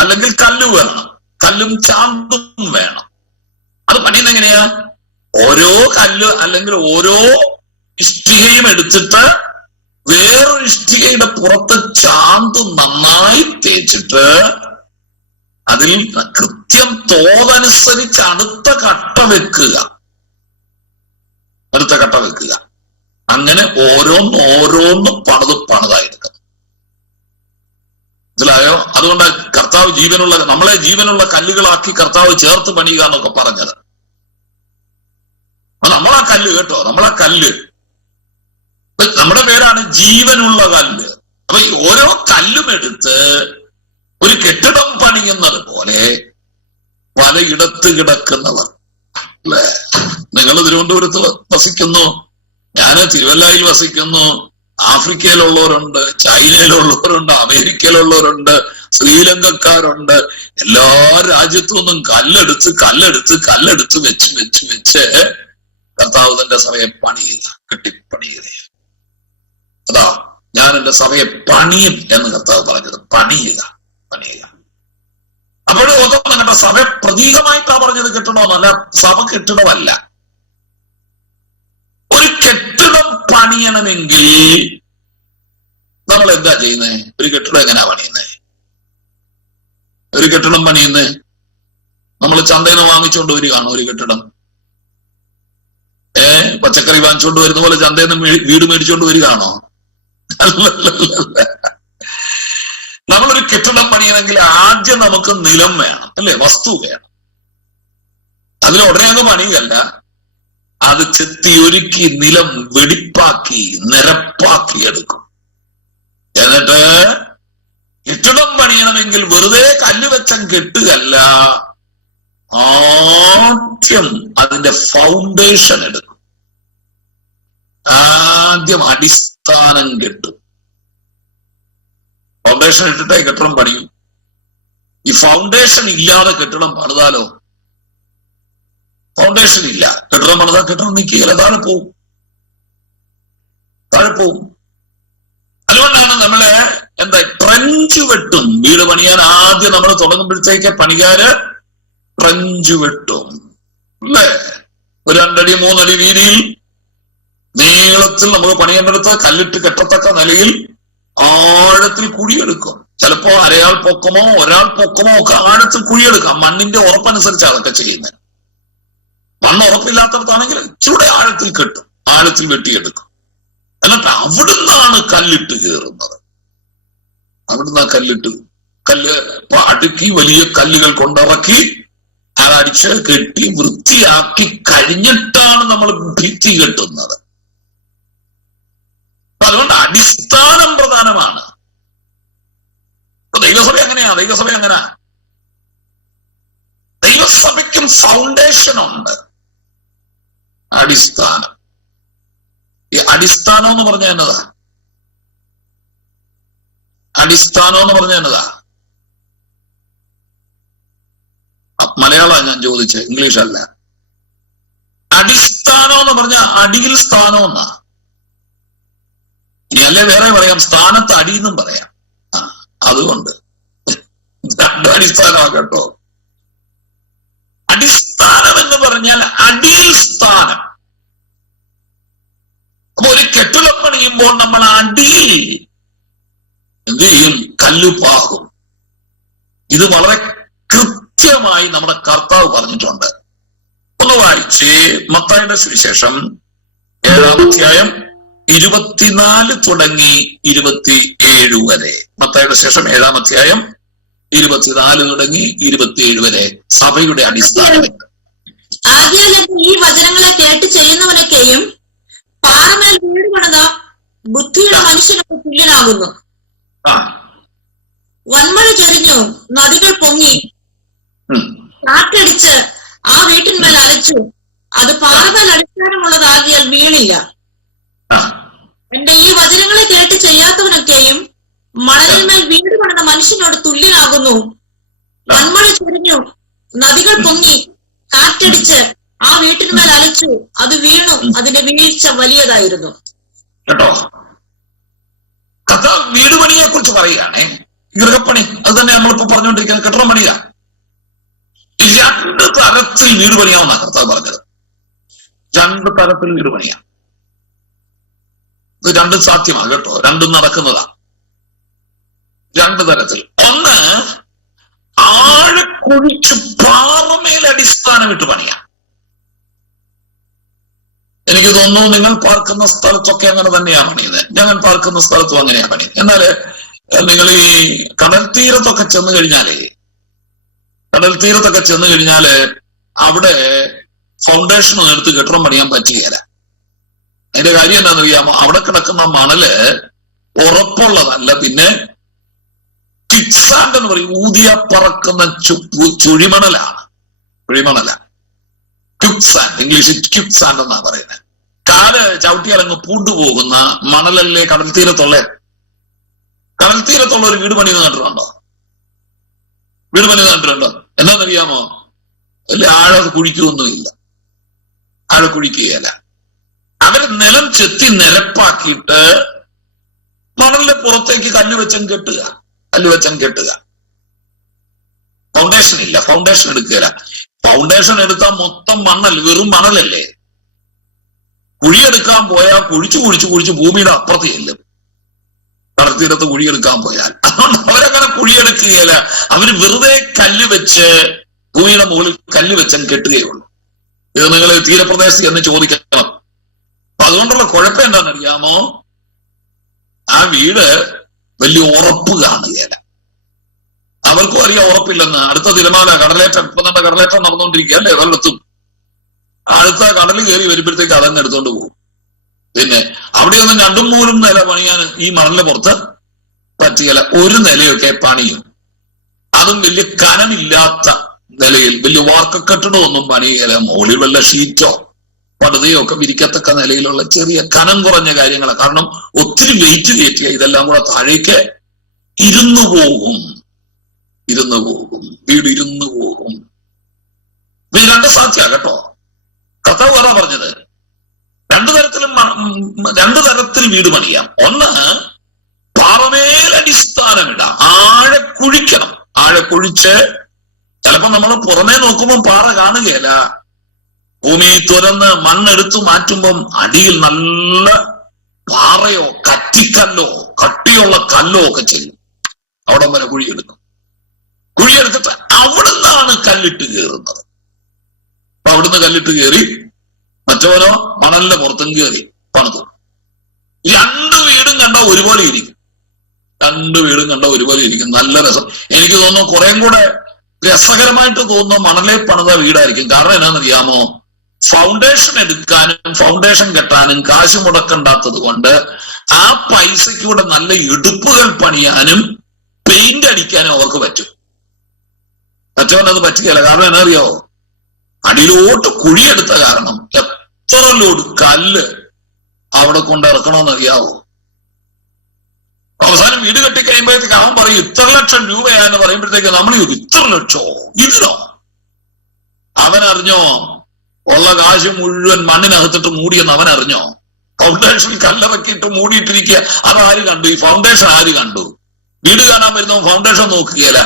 അല്ലെങ്കിൽ കല്ല് വേണം, കല്ലും ചാന്തും വേണം. അത് പണിയുന്നത് എങ്ങനെയാ? ഓരോ കല്ല് അല്ലെങ്കിൽ ഓരോ ഇഷ്ടികയും എടുത്തിട്ട് വേറൊരു ഇഷ്ടികയുടെ പുറത്ത് ചാന്ത് നന്നായി തേച്ചിട്ട് അതിൽ കൃത്യം തോതനുസരിച്ച് അടുത്ത കട്ട വെക്കുക. അങ്ങനെ ഓരോന്നും പണിതായിരിക്കും. മനസ്സിലായോ? അതുകൊണ്ട് കർത്താവ് നമ്മളെ ജീവനുള്ള കല്ലുകളാക്കി കർത്താവ് ചേർത്ത് പണിയുക എന്നൊക്കെ പറഞ്ഞത്. നമ്മളാ കല്ല് കേട്ടോ, നമ്മളാ കല്ല്. നമ്മുടെ പേരാണ് ജീവനുള്ള കല്ല്. അപ്പൊ ഈ ഓരോ കല്ലും എടുത്ത് ഒരു കെട്ടിടം പണിയുന്നത് പോലെ പലയിടത്ത് കിടക്കുന്നവർ, അല്ലേ? നിങ്ങൾ തിരുവനന്തപുരത്ത് വസിക്കുന്നു, ഞാൻ തിരുവല്ലയിൽ വസിക്കുന്നു. ആഫ്രിക്കയിലുള്ളവരുണ്ട്, ചൈനയിലുള്ളവരുണ്ട്, അമേരിക്കയിലുള്ളവരുണ്ട്, ശ്രീലങ്കക്കാരുണ്ട്. എല്ലാ രാജ്യത്തു നിന്നും കല്ലെടുത്ത് വെച്ച് കർത്താവ് തന്റെ സഭയെ പണിയുക, കെട്ടിപ്പണിയുക. അതാ ഞാൻ എന്റെ സഭയെ പണിയും എന്ന് കർത്താവ് പറഞ്ഞത്. പണിയുക. അപ്പോഴും ഒന്നും കേട്ടോ, സഭ പ്രതീകമായിട്ടാ പറഞ്ഞത്, കെട്ടിടമൊന്നുമല്ല. സഭ കെട്ടിടമല്ല. ഒരു കെട്ടിടം പണിയണമെങ്കിൽ നമ്മൾ എന്താ ചെയ്യുന്നത്? ഒരു കെട്ടിടം എങ്ങനെയാ പണിയുന്നത്? ഒരു കെട്ടിടം പണിയുന്നത് നമ്മൾ ചന്തയിൽ നിന്ന് വാങ്ങിച്ചുകൊണ്ട് വരികയാണോ? ഒരു കെട്ടിടം പച്ചക്കറി വാങ്ങിച്ചുകൊണ്ട് വരുന്ന പോലെ ചന്തയിൽ നിന്ന് വീട് മേടിച്ചുകൊണ്ട് വരികയാണോ? നമ്മളൊരു കെട്ടിടം പണിയണമെങ്കിൽ ആദ്യം നമുക്ക് നിലം വേണം, അല്ലേ? വസ്തു വേണം. അതിന് ഉടനെ അങ്ങ് പണിയല്ല, അത് ചെത്തിയൊരുക്കി നിലം വെടിപ്പാക്കി നിരപ്പാക്കി എടുക്കും. എന്നിട്ട് കെട്ടിടം പണിയണമെങ്കിൽ വെറുതെ കല്ല് വെച്ചം കെട്ടുകല്ല, ആദ്യം അതിന്റെ ഫൗണ്ടേഷൻ എടുക്കും. ആദ്യം അടിസ്ഥാനം കെട്ടും. ഫൗണ്ടേഷൻ ഇട്ടിട്ടേ കെട്ടിടം പണിയും. ഈ ഫൗണ്ടേഷൻ ഇല്ലാതെ കെട്ടിടം പണിതാലോ ഫൗണ്ടേഷൻ ഇല്ല. കെട്ടിടം പണിതാ കെട്ടിടം നിൽക്കുകയില്ല, താഴെ പോവും. അതുകൊണ്ടാണ് നമ്മള് ട്രഞ്ച് വെട്ടും. വീട് പണിയാൻ ആദ്യം നമ്മൾ തുടങ്ങുമ്പോഴത്തേക്ക് പണിക്കാര് ട്രഞ്ച് വെട്ടും അല്ലേ? ഒരു 2 അടി 3 അടി വീതിയിൽ നീളത്തിൽ നമ്മൾ പണിയേണ്ടടുത്ത് കല്ലിട്ട് കെട്ടത്തക്ക നിലയിൽ ആഴത്തിൽ കുഴിയെടുക്കും. ചിലപ്പോ അരയാൾ പൊക്കമോ ഒരാൾ പൊക്കമോ ഒക്കെ ആഴത്തിൽ കുഴിയെടുക്കാം. മണ്ണിന്റെ ഉറപ്പനുസരിച്ച് അതൊക്കെ ചെയ്യുന്നത്. മണ്ണ് ഉറപ്പില്ലാത്തടത്താണെങ്കിൽ ഇച്ചിരി ആഴത്തിൽ കെട്ടും, ആഴത്തിൽ വെട്ടിയെടുക്കും. എന്നിട്ട് അവിടുന്നാണ് കല്ലിട്ട് കയറുന്നത്. അവിടുന്ന് കല്ല് അടുക്കി വലിയ കല്ലുകൾ കൊണ്ടിറക്കി അതടിച്ച് കെട്ടി വൃത്തിയാക്കി കഴിഞ്ഞിട്ടാണ് നമ്മൾ ഭിത്തി കെട്ടുന്നത്. അപ്പൊ അതുകൊണ്ട് അടിസ്ഥാനം പ്രധാനമാണ്. ദൈവസഭ എങ്ങനെയാ? ദൈവസഭയ്ക്കും ഫൗണ്ടേഷൻ ഉണ്ട്, അടിസ്ഥാനം. ഈ അടിസ്ഥാനം എന്ന് പറഞ്ഞാൽ എന്നതാ? മലയാളമാണ് ഞാൻ ചോദിച്ചത്, ഇംഗ്ലീഷ് അല്ല. അടിസ്ഥാനം എന്ന് പറഞ്ഞാൽ അടിയിൽ സ്ഥാനം എന്നാ. അല്ലേ വേറെ പറയാം, സ്ഥാനത്ത് അടിയെന്നും പറയാം. അതുകൊണ്ട് അടിസ്ഥാനമാണ് കേട്ടോ. അടിസ്ഥാനം എന്ന് പറഞ്ഞാൽ അടിയിൽ സ്ഥാനം. അപ്പൊ ഒരു കെട്ടിടം പണിയുമ്പോൾ നമ്മൾ അടിയിൽ എന്ത് ചെയ്യും? കല്ലുപാകും. ഇത് വളരെ കൃത്യമായി നമ്മുടെ കർത്താവ് പറഞ്ഞിട്ടുണ്ട്. ഒന്ന് വായിച്ച് മത്തായിയുടെ സുവിശേഷം 7-ാം അധ്യായം 24 തുടങ്ങി 27 വരെ. മത്തായിയുടെ ശേഷം 7-ാം അധ്യായം 24 തുടങ്ങി 27 വരെ സഭയുടെ അടിസ്ഥാനം. ആദ്യം ഈ വചനങ്ങളെ കേട്ട് ചെയ്യുന്നവനൊക്കെയും പാറമേൽ വീട് പണിത ബുദ്ധിയുടെ മനുഷ്യനൊക്കെ തുല്യനാകുന്നു. വന്മഴ ചൊരിഞ്ഞു, നദികൾ പൊങ്ങി, കാറ്റടിച്ച് ആ വീട്ടിന്മേൽ അലച്ചു. അത് പാറമേൽ അടിസ്ഥാനമുള്ളതാകിയാൽ വീണില്ല. എന്റെ ഈ വചനങ്ങളെ കേട്ട് ചെയ്യാത്തവനൊക്കെയും മണലിന്മേൽ വീട് പണിത മനുഷ്യനോട് തുല്യനാകുന്നു. വന്മഴ ചൊരിഞ്ഞു, നദികൾ പൊങ്ങി, കാറ്റടിച്ച് ആ വീട്ടിന്മേൽ അലച്ചു. അത് വീണു, അതിന്റെ വീഴ്ച വലിയതായിരുന്നു. കേട്ടോ, കഥ വീട് പണിയെ കുറിച്ച് പറയുകയാണേ. ഗൃഹപ്പണി അത് തന്നെ നമ്മളിപ്പോ പറഞ്ഞുകൊണ്ടിരിക്കുന്നത്. കെട്ടിടം പണിയാ. 2 തരത്തിൽ വീട് പണിയാവുന്ന കർത്താവ് പറഞ്ഞത്. 2 തരത്തിൽ വീട് പണിയാം. ഇത് 2 സാധ്യമാണ് കേട്ടോ, 2 നടക്കുന്നതാ. 2 തരത്തിൽ. ഒന്ന്, ആഴക്കുഴിച്ച് പാറമേൽ അടിസ്ഥാനമിട്ട് പണിയാം. എനിക്ക് തോന്നുന്നു നിങ്ങൾ പാർക്കുന്ന സ്ഥലത്തൊക്കെ അങ്ങനെ തന്നെയാണ് പണിയുന്നത്. ഞാൻ പാർക്കുന്ന സ്ഥലത്തും അങ്ങനെയാ പണി. എന്നാല് നിങ്ങൾ ഈ കടൽ തീരത്തൊക്കെ ചെന്ന് കഴിഞ്ഞാല് അവിടെ ഫൗണ്ടേഷൻ ഒന്നും എടുത്ത് കെട്ടിടം പണിയാൻ പറ്റുകയില്ല. അതിന്റെ കാര്യം എന്താണെന്നറിയാമോ? അവിടെ കിടക്കുന്ന മണല് ഉറപ്പുള്ളതല്ല. പിന്നെ ക്വിക്സാൻഡ് എന്ന് പറയും, ഊതിയ പറക്കുന്ന ചുഴിമണലാണ്. ക്വിക്സാൻഡ്, ഇംഗ്ലീഷിൽ ക്വിക്സാൻഡ് എന്നാ പറയുന്നത്. കാല് ചവിട്ടിയാൽ അങ്ങ് പൂണ്ടുപോകുന്ന മണലല്ലേ കടൽ തീരത്തുള്ള ഒരു വീട് പണി കണ്ടിട്ടുണ്ടോ? എന്താണെന്നറിയാമോ? അല്ലെ ആഴ കുഴിക്കൊന്നുമില്ല, കുഴിക്കുകയല്ല. അവര് നിലം ചെത്തി നിരപ്പാക്കിയിട്ട് മണലിന്റെ പുറത്തേക്ക് കല്ല് വെച്ചം കെട്ടുക. ഫൗണ്ടേഷൻ ഇല്ല, ഫൗണ്ടേഷൻ എടുക്കുകയില്ല. ഫൗണ്ടേഷൻ എടുത്താൽ മൊത്തം വെറും മണലല്ലേ. കുഴിയെടുക്കാൻ പോയാൽ കുഴിച്ച് ഭൂമിയുടെ അപ്പുറത്ത് ചെല്ലും. കടൽത്തീരത്ത് കുഴിയെടുക്കാൻ പോയാൽ. അതുകൊണ്ട് അവരങ്ങനെ കുഴിയെടുക്കുകയില്ല. അവര് വെറുതെ കല്ല് വെച്ച് ഭൂമിയുടെ മുകളിൽ കല്ല് വെച്ചം കെട്ടുകയുള്ളൂ. ഇത് നിങ്ങൾ തീരപ്രദേശത്ത് എന്ന് ചോദിക്കണം. അപ്പൊ അതുകൊണ്ടുള്ള കുഴപ്പം എന്താണെന്നറിയാമോ? ആ വീട് വലിയ ഉറപ്പ് കാണുകയില്ല. അവർക്കും അറിയാം ഉറപ്പില്ലെന്ന്. അടുത്ത തിരമാല കടലേറ്റം, ഇപ്പൊ നമ്മുടെ കടലേറ്റം നടന്നുകൊണ്ടിരിക്കുക അല്ലേ? വെള്ളത്തും അടുത്ത കടൽ കയറി വരുമ്പോഴത്തേക്ക് അതങ്ങ് എടുത്തോണ്ട് പോകും. പിന്നെ അവിടെയൊന്നും 2-3 നില പണിയാൻ ഈ മണലിന്റെ പുറത്ത് പറ്റുകയില്ല. ഒരു നിലയൊക്കെ പണിയും. അതും വലിയ കനമില്ലാത്ത നിലയിൽ. വലിയ വാർക്കക്കെട്ടിടമൊന്നും പണിയുകയില്ല. മുകളിൽ വല്ല ഷീറ്റോ പടുതയോ ഒക്കെ വിരിക്കത്തക്ക നിലയിലുള്ള ചെറിയ കനം കുറഞ്ഞ കാര്യങ്ങളാണ്. കാരണം ഒത്തിരി വെയിറ്റ് കയറ്റിയ ഇതെല്ലാം കൂടെ താഴേക്ക് ഇരുന്നു പോകും. വീട് ഇരുന്നു പോകും. ഇത് 2 സാധ്യ കേട്ടോ. കർത്താവ് വേറെ പറഞ്ഞത് രണ്ടു തരത്തിൽ വീട് പണിയാം. ഒന്ന്, പാറമേലടിസ്ഥാനമിടാം, ആഴെ കുഴിക്കണം. ആഴെ കുഴിച്ച് ചിലപ്പോ നമ്മൾ പുറമേ നോക്കുമ്പോൾ പാറ കാണുകയല്ല, ഭൂമി തുറന്ന് മണ്ണെടുത്തു മാറ്റുമ്പം അടിയിൽ നല്ല പാറയോ കറ്റിക്കല്ലോ കട്ടിയുള്ള കല്ലോ ഒക്കെ ചെയ്യും. അവിടെ വരെ കുഴിയെടുക്കും. കുഴിയെടുത്തിട്ട് അവിടുന്നാണ് കല്ലിട്ട് കയറുന്നത്. അപ്പൊ അവിടുന്ന് കല്ലിട്ട് കയറി മറ്റവനോ മണലിന്റെ പുറത്തും കയറി പണിതു. രണ്ടു വീടും കണ്ട ഒരുപോലെ ഇരിക്കും. നല്ല രസം. എനിക്ക് തോന്നുന്നു കുറേം കൂടെ രസകരമായിട്ട് തോന്നുന്ന മണലെ പണിത വീടായിരിക്കും. കാരണം എന്നാണെന്നറിയാമോ? ഫൗണ്ടേഷൻ എടുക്കാനും ഫൗണ്ടേഷൻ കെട്ടാനും കാശ് മുടക്കണ്ടാത്തത് കൊണ്ട് ആ പൈസയ്ക്കൂടെ നല്ല ഇടുപ്പുകൾ പണിയാനും പെയിന്റ് അടിക്കാനും അവർക്ക് പറ്റും. മറ്റവനത് പറ്റുകയില്ല. കാരണം എന്നാ അറിയോ? അടിയിലോട്ട് കുഴിയെടുത്ത കാരണം എത്ര ലോഡ് കല്ല് അവിടെ കൊണ്ട് ഇറക്കണമെന്നറിയാവോ? അവസാനം വീട് കെട്ടിക്കഴിയുമ്പോഴത്തേക്ക് അവൻ പറയും ഇത്ര ലക്ഷം രൂപയാന്ന് പറയുമ്പോഴത്തേക്ക് നമ്മൾ ഇത്ര ലക്ഷോ ഇതിനോ? അവനറിഞ്ഞോ ഉള്ള കാശ് മുഴുവൻ മണ്ണിനകത്തിട്ട് മൂടിയെന്ന് അവനറിഞ്ഞോ? ഫൗണ്ടേഷൻ കല്ലിറക്കിയിട്ട് മൂടിയിട്ടിരിക്കുക. അതാര് കണ്ടു? ഈ ഫൗണ്ടേഷൻ ആര് കണ്ടു? വീട് കാണാൻ വരുന്നവൻ ഫൗണ്ടേഷൻ നോക്കുകയല്ല,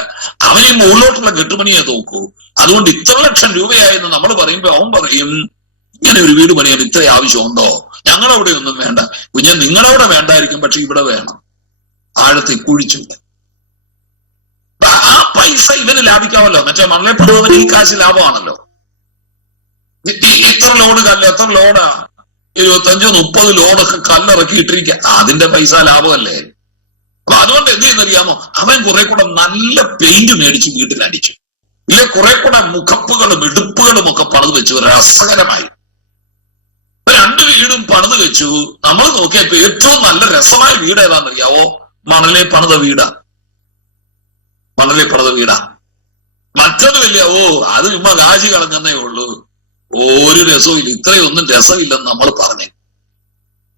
അവന് മുകളിലോട്ടുള്ള കെട്ടുപണിയെ നോക്കൂ. അതുകൊണ്ട് ഇത്ര ലക്ഷം രൂപയായെന്ന് നമ്മൾ പറയുമ്പോ അവൻ പറയും ഇങ്ങനെ ഒരു വീട് പണിയാൻ ഇത്ര ആവശ്യമുണ്ടോ? ഞങ്ങളവിടെ ഒന്നും വേണ്ട. കുഞ്ഞെ, നിങ്ങളവിടെ വേണ്ടായിരിക്കും, പക്ഷെ ഇവിടെ വേണം. ആഴത്തിൽ കുഴിച്ചില്ല. ആ പൈസ ഇവന് ലാഭിക്കാമല്ലോ. മറ്റേ മണലെ പടുവവന് ഈ കാശ് ലാഭമാണല്ലോ. ഇത്ര ലോഡ് കല്ല്, എത്ര ലോഡാ? 25-30 ലോഡൊക്കെ കല്ലിറക്കിയിട്ടിരിക്കുക. അതിന്റെ പൈസ ലാഭമല്ലേ? അപ്പൊ അതുകൊണ്ട് എന്ത് ചെയ്യുന്നറിയാമോ? അവൻ കുറെ കൂടെ നല്ല പെയിന്റ് മേടിച്ച് വീട്ടിലടിച്ചു. ഇല്ലെ കുറെ കൂടെ മുഖപ്പുകളും ഇടുപ്പുകളും ഒക്കെ പണിത് വെച്ചു. രസകരമായി രണ്ട് വീടും പണിത് വെച്ചു. നമ്മൾ നോക്കിയപ്പോ ഏറ്റവും നല്ല രസമായ വീട് ഏതാണെന്നറിയാവോ? മണലെ പണിത വീടാ. മറ്റത് വലിയ അത് ചുമ്മാ കാശ് കളഞ്ഞെന്നേ ഉള്ളൂ, ഒരു രസവും ഇല്ല. ഇത്രയൊന്നും രസമില്ലെന്ന് നമ്മൾ പറഞ്ഞു.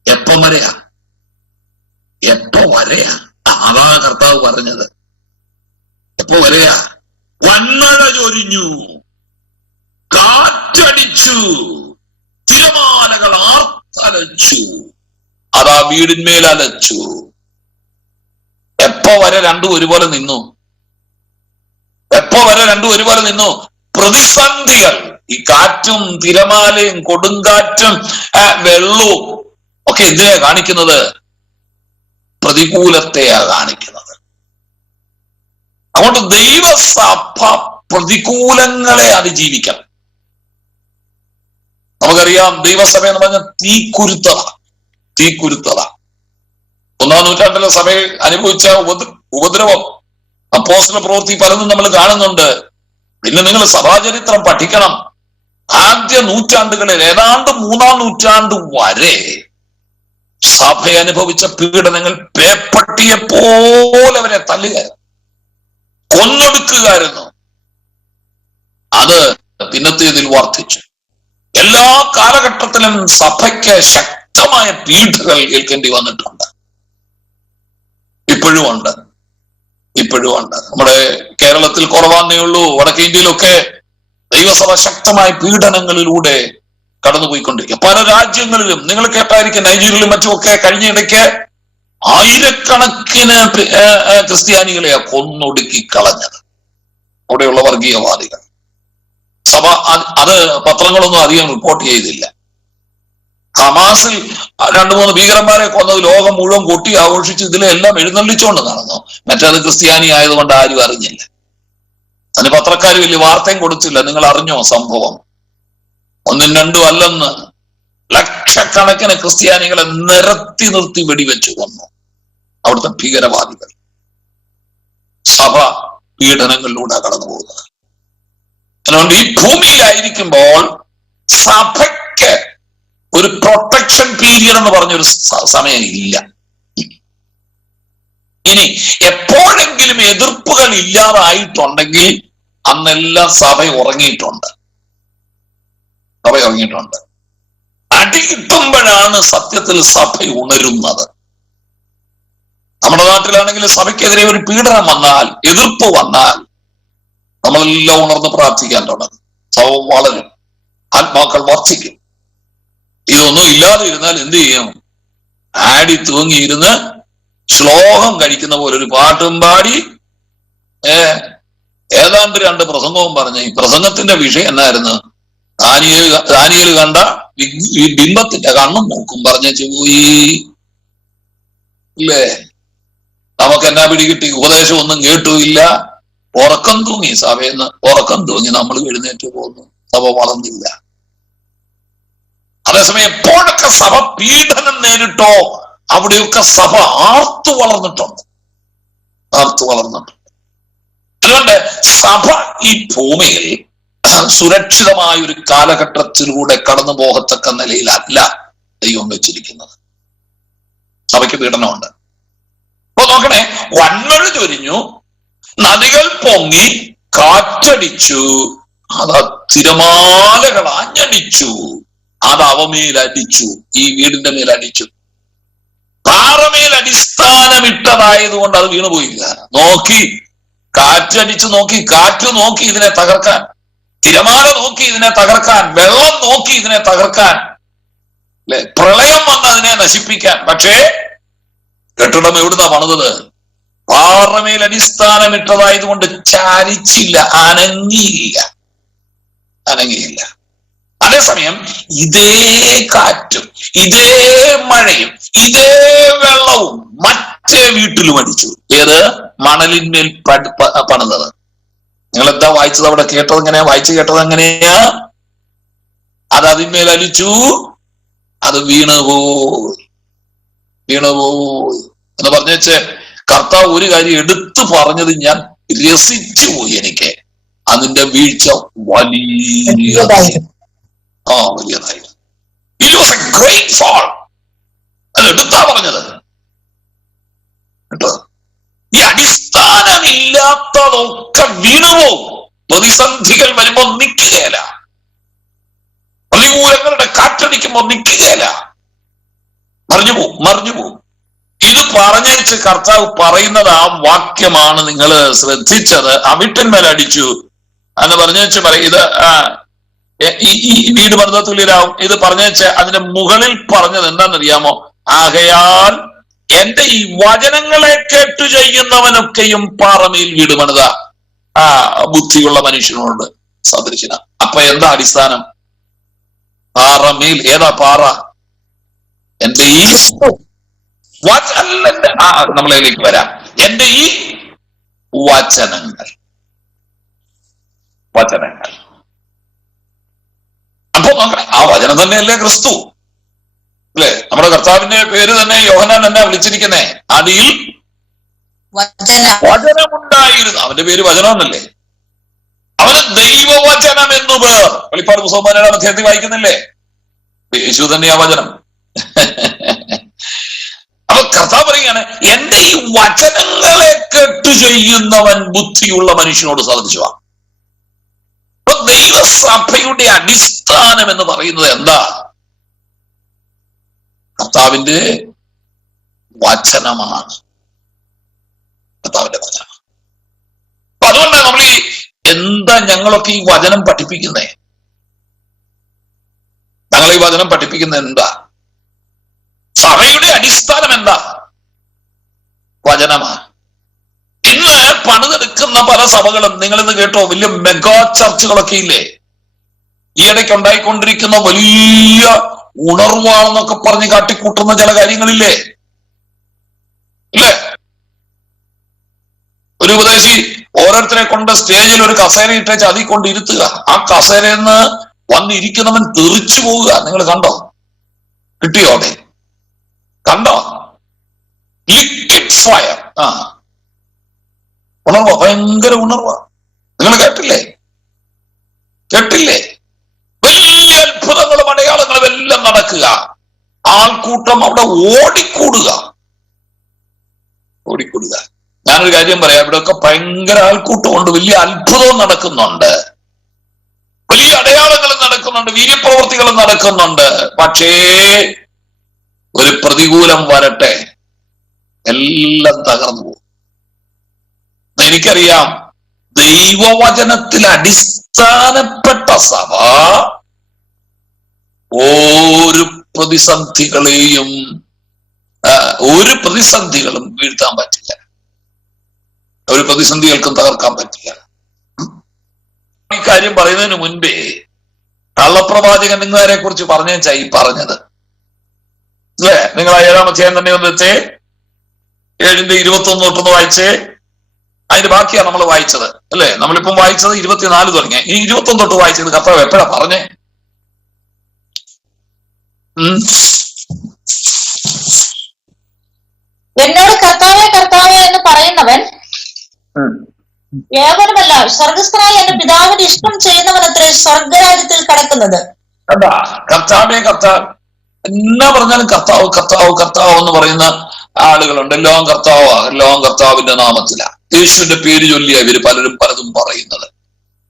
എപ്പം വരെയാ? അതാണ് കർത്താവ് പറഞ്ഞത്. എപ്പോ വരെയാ? വന്മഴ ചൊരിഞ്ഞു, കാറ്റടിച്ചു, തിരമാലകൾ ആർത്തലച്ചു, അതാ വീടിന്മേൽ അലച്ചു. എപ്പോ വരെ രണ്ടും ഒരുപോലെ നിന്നു? പ്രതിസന്ധികൾ, ഈ കാറ്റും തിരമാലയും കൊടുങ്കാറ്റും വെള്ളവും ഒക്കെ എന്തിനാ കാണിക്കുന്നത്? പ്രതികൂലത്തെയാ കാണിക്കുന്നത്. അതുകൊണ്ട് ദൈവസഭ പ്രതികൂലങ്ങളെ അതിജീവിക്കണം. നമുക്കറിയാം ദൈവസഭ എന്ന് പറഞ്ഞ തീക്കുരുത്തത. 1-ാം നൂറ്റാണ്ടിലെ സഭ അനുഭവിച്ച ഉപദ്രവം, അപ്പോസ്തല പ്രവൃത്തി പലതും നമ്മൾ കാണുന്നുണ്ട്. പിന്നെ നിങ്ങൾ സഭാചരിത്രം പഠിക്കണം. ആദ്യ നൂറ്റാണ്ടുകളിൽ ഏതാണ്ട് 3-ാം നൂറ്റാണ്ട് വരെ സഭ അനുഭവിച്ച പീഡനങ്ങൾ പേപ്പട്ടിയെ പോലെ അവരെ തല്ലുകയായിരുന്നു, കൊന്നൊടുക്കുകയായിരുന്നു. അത് പിന്നത്തേതിൽ വർദ്ധിച്ചു. എല്ലാ കാലഘട്ടത്തിലും സഭയ്ക്ക് ശക്തമായ പീഡകൾ ഏൽക്കേണ്ടി വന്നിട്ടുണ്ട്. ഇപ്പോഴും ഉണ്ട്. നമ്മുടെ കേരളത്തിൽ കുറവാന്നേ ഉള്ളൂ. വടക്കേ ഇന്ത്യയിലൊക്കെ ദൈവസഭ ശക്തമായ പീഡനങ്ങളിലൂടെ കടന്നുപോയിക്കൊണ്ടിരിക്കുക. പല രാജ്യങ്ങളിലും നിങ്ങൾ കേട്ടായിരിക്കും, നൈജീരിയയിലും മറ്റുമൊക്കെ കഴിഞ്ഞ ഇടയ്ക്ക് ആയിരക്കണക്കിന് ക്രിസ്ത്യാനികളെയാ കൊന്നൊടുക്കി കളഞ്ഞത് അവിടെയുള്ള വർഗീയവാദികൾ. സഭ അത് പത്രങ്ങളൊന്നും അധികം റിപ്പോർട്ട് ചെയ്തില്ല. ഹമാസിൽ 2-3 ഭീകരന്മാരെ കൊന്നത് ലോകം മുഴുവൻ കൊട്ടി ആഘോഷിച്ച് ഇതിലെല്ലാം എഴുന്നള്ളിച്ചുകൊണ്ട് നടന്നു. മറ്റേത് ക്രിസ്ത്യാനി ആയതുകൊണ്ട് ആരും അറിഞ്ഞില്ല. അതിന് പത്രക്കാർ വലിയ വാർത്തയും കൊടുത്തില്ല. നിങ്ങൾ അറിഞ്ഞോ സംഭവം? 1-2 അല്ലെന്ന് ലക്ഷക്കണക്കിന് ക്രിസ്ത്യാനികളെ നിരത്തി നിർത്തി വെടിവെച്ചു കൊന്നു അവിടുത്തെ ഭീകരവാദികൾ. സഭ പീഡനങ്ങളിലൂടെ കടന്നു പോകുന്നത്. അതുകൊണ്ട് ഈ ഭൂമിയിലായിരിക്കുമ്പോൾ സഭയ്ക്ക് ഒരു പ്രൊട്ടക്ഷൻ പീരിയഡ് എന്ന് പറഞ്ഞൊരു സമയം ഇല്ല. ഇനി എപ്പോഴെങ്കിലും എതിർപ്പുകൾ ഇല്ലാതായിട്ടുണ്ടെങ്കിൽ അന്നെല്ലാം സഭ ഉറങ്ങിയിട്ടുണ്ട്. അടി കിട്ടുമ്പോഴാണ് സത്യത്തിൽ സഭ ഉണരുന്നത്. നമ്മുടെ നാട്ടിലാണെങ്കിൽ സഭയ്ക്കെതിരെ ഒരു പീഡനം വന്നാൽ, എതിർപ്പ് വന്നാൽ നമ്മളെല്ലാം ഉണർന്ന് പ്രാർത്ഥിക്കാൻ തുടങ്ങും. സഭ വളരും. ആത്മാക്കൾ വർദ്ധിക്കും. ഇതൊന്നും ഇല്ലാതെ ഇരുന്നാൽ എന്ത് ചെയ്യും? ആടി തൂങ്ങിയിരുന്ന് ശ്ലോകം കഴിക്കുന്ന പോലെ ഒരു പാട്ടും പാടി ഏതാണ്ട് 2 പ്രസംഗവും പറഞ്ഞ് ഈ പ്രസംഗത്തിന്റെ വിഷയം എന്നായിരുന്നു? ദാനിയേൽ കണ്ട ബിംബത്തിന്റെ കണ്ണും മൂക്കും പറഞ്ഞു പോയി. ഇല്ലേ? നമുക്ക് എന്നാ പിടികിട്ടി? ഉപദേശം ഒന്നും കേട്ടുമില്ല. ഉറക്കം തൂങ്ങി. സഭയെന്ന് ഉറക്കം തൂങ്ങി നമ്മൾ എഴുന്നേറ്റ് പോകുന്നു. സഭ വളർന്നില്ല. അതേസമയം എപ്പോഴൊക്കെ സഭ പീഡനം നേരിട്ടോ അവിടെയൊക്കെ സഭ ആർത്തു വളർന്നിട്ടുണ്ട്. അതുകൊണ്ട് സഭ ഈ ഭൂമിയിൽ സുരക്ഷിതമായ ഒരു കാലഘട്ടത്തിലൂടെ കടന്നു പോകത്തക്ക നിലയിലല്ല ദൈവം വെച്ചിരിക്കുന്നത്. സഭയ്ക്ക് പീഡനമുണ്ട്. അപ്പൊ നോക്കണേ, വന്മഴ ചൊരിഞ്ഞു, നദികൾ പൊങ്ങി, കാറ്റടിച്ചു, അത് തിരമാലകൾ ആഞ്ഞടിച്ചു, അത് അവമേലടിച്ചു, ഈ വീടിന്റെ മേലടിച്ചു. പാറമേൽ അടിസ്ഥാനമിട്ടതായതുകൊണ്ട് അത് വീണുപോയില്ല. നോക്കി, കാറ്റടിച്ചു നോക്കി, കാറ്റ് നോക്കി ഇതിനെ തകർക്കാൻ, തിരമാല നോക്കി ഇതിനെ തകർക്കാൻ, വെള്ളം നോക്കി ഇതിനെ തകർക്കാൻ, അല്ലെ, പ്രളയം വന്ന് അതിനെ നശിപ്പിക്കാൻ. പക്ഷേ കെട്ടിടം എവിടുന്നാ പണിതത്? പാറമേൽ അടിസ്ഥാനമിട്ടതായതുകൊണ്ട് ചാരിച്ചില്ല, അനങ്ങിയില്ല. അതേസമയം ഇതേ കാറ്റും ഇതേ മഴയും ഇതേ വെള്ളവും മറ്റേ വീട്ടിലും അടിച്ചു. ഏത്? മണലിന്മേൽ പണിതത്. നിങ്ങൾ എന്താ വായിച്ചത്? അവിടെ കേട്ടത് എങ്ങനെയാ? വായിച്ചു കേട്ടത് എങ്ങനെയാ? അത് അതിന്മേൽ അടിച്ചു, അത് വീണുപോയി എന്ന് പറഞ്ഞേച്ച് കർത്താവ് ഒരു കാര്യം എടുത്തു പറഞ്ഞത് ഞാൻ രസിച്ചു പോയി. എനിക്ക് അതിന്റെ വീഴ്ച വലിയതായിരുന്നു. It was a great fall. അത് എടുത്താ പറഞ്ഞത് കേട്ടോ. ഈ അടിസ്ഥാനമില്ലാത്തതൊക്കെ വീണുപോകും. പ്രതിസന്ധികൾ വരുമ്പോ നിൽക്കുകയില്ല. പ്രതികൂലങ്ങളുടെ കാറ്റടിക്കുമ്പോ നിൽക്കുകയില്ല. മറിഞ്ഞു പോകും. ഇത് പറഞ്ഞേച്ച് കർത്താവ് പറയുന്നത് ആ വാക്യമാണ് നിങ്ങൾ ശ്രദ്ധിച്ചത്. അവിട്ടിന്മേൽ അടിച്ചു എന്ന് പറഞ്ഞേച്ച് പറയും. ഇത് ഈ വീട് പണിത തുല്യരാകും. ഇത് പറഞ്ഞേച്ച് അതിന്റെ മുകളിൽ പറഞ്ഞത് എന്താണെന്നറിയാമോ? ആകയാൽ എന്റെ ഈ വചനങ്ങളെ കേട്ടു ചെയ്യുന്നവനൊക്കെയും പാറമേൽ വീട് പണിത ബുദ്ധിയുള്ള മനുഷ്യനോട് സദൃശന. അപ്പൊ എന്താ അടിസ്ഥാനം? പാറമേൽ. ഏതാ പാറ? എന്റെ ഈ നമ്മളിലേക്ക് വരാം. എന്റെ ഈ വചനങ്ങൾ. അപ്പൊ നോക്കാം, ആ വചനം തന്നെയല്ലേ ക്രിസ്തു, അല്ലെ? നമ്മുടെ കർത്താവിന്റെ പേര് തന്നെ യോഹന്നാൻ എന്നാ വിളിച്ചിരിക്കുന്നേ? ആദിയിൽ വചനമുണ്ടായിരുന്നു. അവന്റെ പേര് വചനം എന്നല്ലേ? അവന് ദൈവവചനം എന്നു പേർ. വെളിപ്പാട് പുസ്തകം 17-ാം അധ്യായത്തിൽ വായിക്കുന്നില്ലേ? യേശു തന്നെയാ വചനം. അപ്പൊ കർത്താവ് പറയുകയാണ്, എന്റെ ഈ വചനങ്ങളെ കേട്ടു ചെയ്യുന്നവൻ ബുദ്ധിയുള്ള മനുഷ്യനോട് സാധിച്ചു. അപ്പൊ ദൈവസഭയുടെ അടിസ്ഥാനം എന്ന് പറയുന്നത് എന്താ? കർത്താവിന്റെ വചനമാണ്. കർത്താവിന്റെ വചനം. അപ്പൊ അതുകൊണ്ടാണ് നമ്മൾ ഈ എന്താ ഞങ്ങളൊക്കെ ഈ വചനം പഠിപ്പിക്കുന്നേ? ഞങ്ങൾ ഈ വചനം പഠിപ്പിക്കുന്നത് എന്താ? സഭയുടെ അടിസ്ഥാനം എന്താ? വചനമാണ്. ഇന്ന് പണിതെടുക്കുന്ന പല സഭകളും, നിങ്ങളിന്ന് കേട്ടോ, വലിയ മെഗാ ചർച്ചുകളൊക്കെ ഇല്ലേ? ഈ ഇടയ്ക്ക് ഉണ്ടായിക്കൊണ്ടിരിക്കുന്ന വലിയ ഉണർവാണെന്നൊക്കെ പറഞ്ഞ് കാട്ടിക്കൂട്ടുന്ന ചില കാര്യങ്ങളില്ലേ? ഇല്ലേ? ഒരു ഉപദേശി ഓരോരുത്തരെ കൊണ്ട് സ്റ്റേജിൽ ഒരു കസേര ഇട്ടേച്ച് അതിൽ കൊണ്ട് ഇരുത്തുക. ആ കസേരയിൽ നിന്ന് വന്നിരിക്കുന്നവൻ തെറിച്ചു പോവുക. നിങ്ങൾ കണ്ടോ? കിട്ടിയോ? അവിടെ കണ്ടോ? Liquid fire. ഉണർവ, ഭയങ്കര ഉണർവ. നിങ്ങൾ കേട്ടില്ലേ? വലിയ അത്ഭുതങ്ങളും അടയാളങ്ങളും എല്ലാം നടക്കുക. ആൾക്കൂട്ടം അവിടെ ഓടിക്കൂടുക. ഞാനൊരു കാര്യം പറയാം, ഇവിടെയൊക്കെ ഭയങ്കര ആൾക്കൂട്ടമുണ്ട്, വലിയ അത്ഭുതവും നടക്കുന്നുണ്ട്, വലിയ അടയാളങ്ങളും നടക്കുന്നുണ്ട്, വീര്യപ്രവൃത്തികളും നടക്കുന്നുണ്ട്. പക്ഷേ ഒരു പ്രതികൂലം വരട്ടെ, എല്ലാം തകർന്നു പോകും. എനിക്കറിയാം, ദൈവവചനത്തിൽ അടിസ്ഥാനപ്പെട്ട സഭ ഒരു പ്രതിസന്ധികളെയും ഒരു പ്രതിസന്ധികളും വീഴ്ത്താൻ പറ്റില്ല. ഒരു പ്രതിസന്ധികൾക്കും തകർക്കാൻ പറ്റില്ല. ഇക്കാര്യം പറയുന്നതിന് മുൻപേ കള്ളപ്രവാചകന്മാരെ കുറിച്ച് പറഞ്ഞേച്ചാ ഈ പറഞ്ഞത് അല്ലേ? നിങ്ങൾ 7-ാം അധ്യായം തന്നെ ഒന്ന് വെച്ചേ, 7:21 തൊട്ടൊന്ന് വായിച്ചേ. അതിന്റെ ബാക്കിയാണ് നമ്മൾ വായിച്ചത് അല്ലേ? നമ്മളിപ്പം വായിച്ചത് 24 തുടങ്ങിയ. ഈ 21 തൊട്ട് വായിച്ചത് കർത്താവ് എപ്പോഴാ പറഞ്ഞേ? എന്നോട് കർത്താവേ കർത്താവേ എന്ന് പറയുന്നവൻ ഏവനുമല്ല, സ്വർഗസ്ഥനായ എന്റെ പിതാവിന്റെ ഇഷ്ടം ചെയ്യുന്നവനത്രേ സ്വർഗരാജ്യത്തിൽ കടക്കുന്നത്. കർത്താവേ കർത്താവ് എന്നാ പറഞ്ഞാലും കർത്താവ് കർത്താവ് കർത്താവ് എന്ന് പറയുന്ന ആളുകളുണ്ട്. എല്ലാം കർത്താവിന്റെ നാമത്തിലാ, യേശുവിന്റെ പേര് ചൊല്ലിയ ഇവര് പലരും പലതും പറയുന്നത്.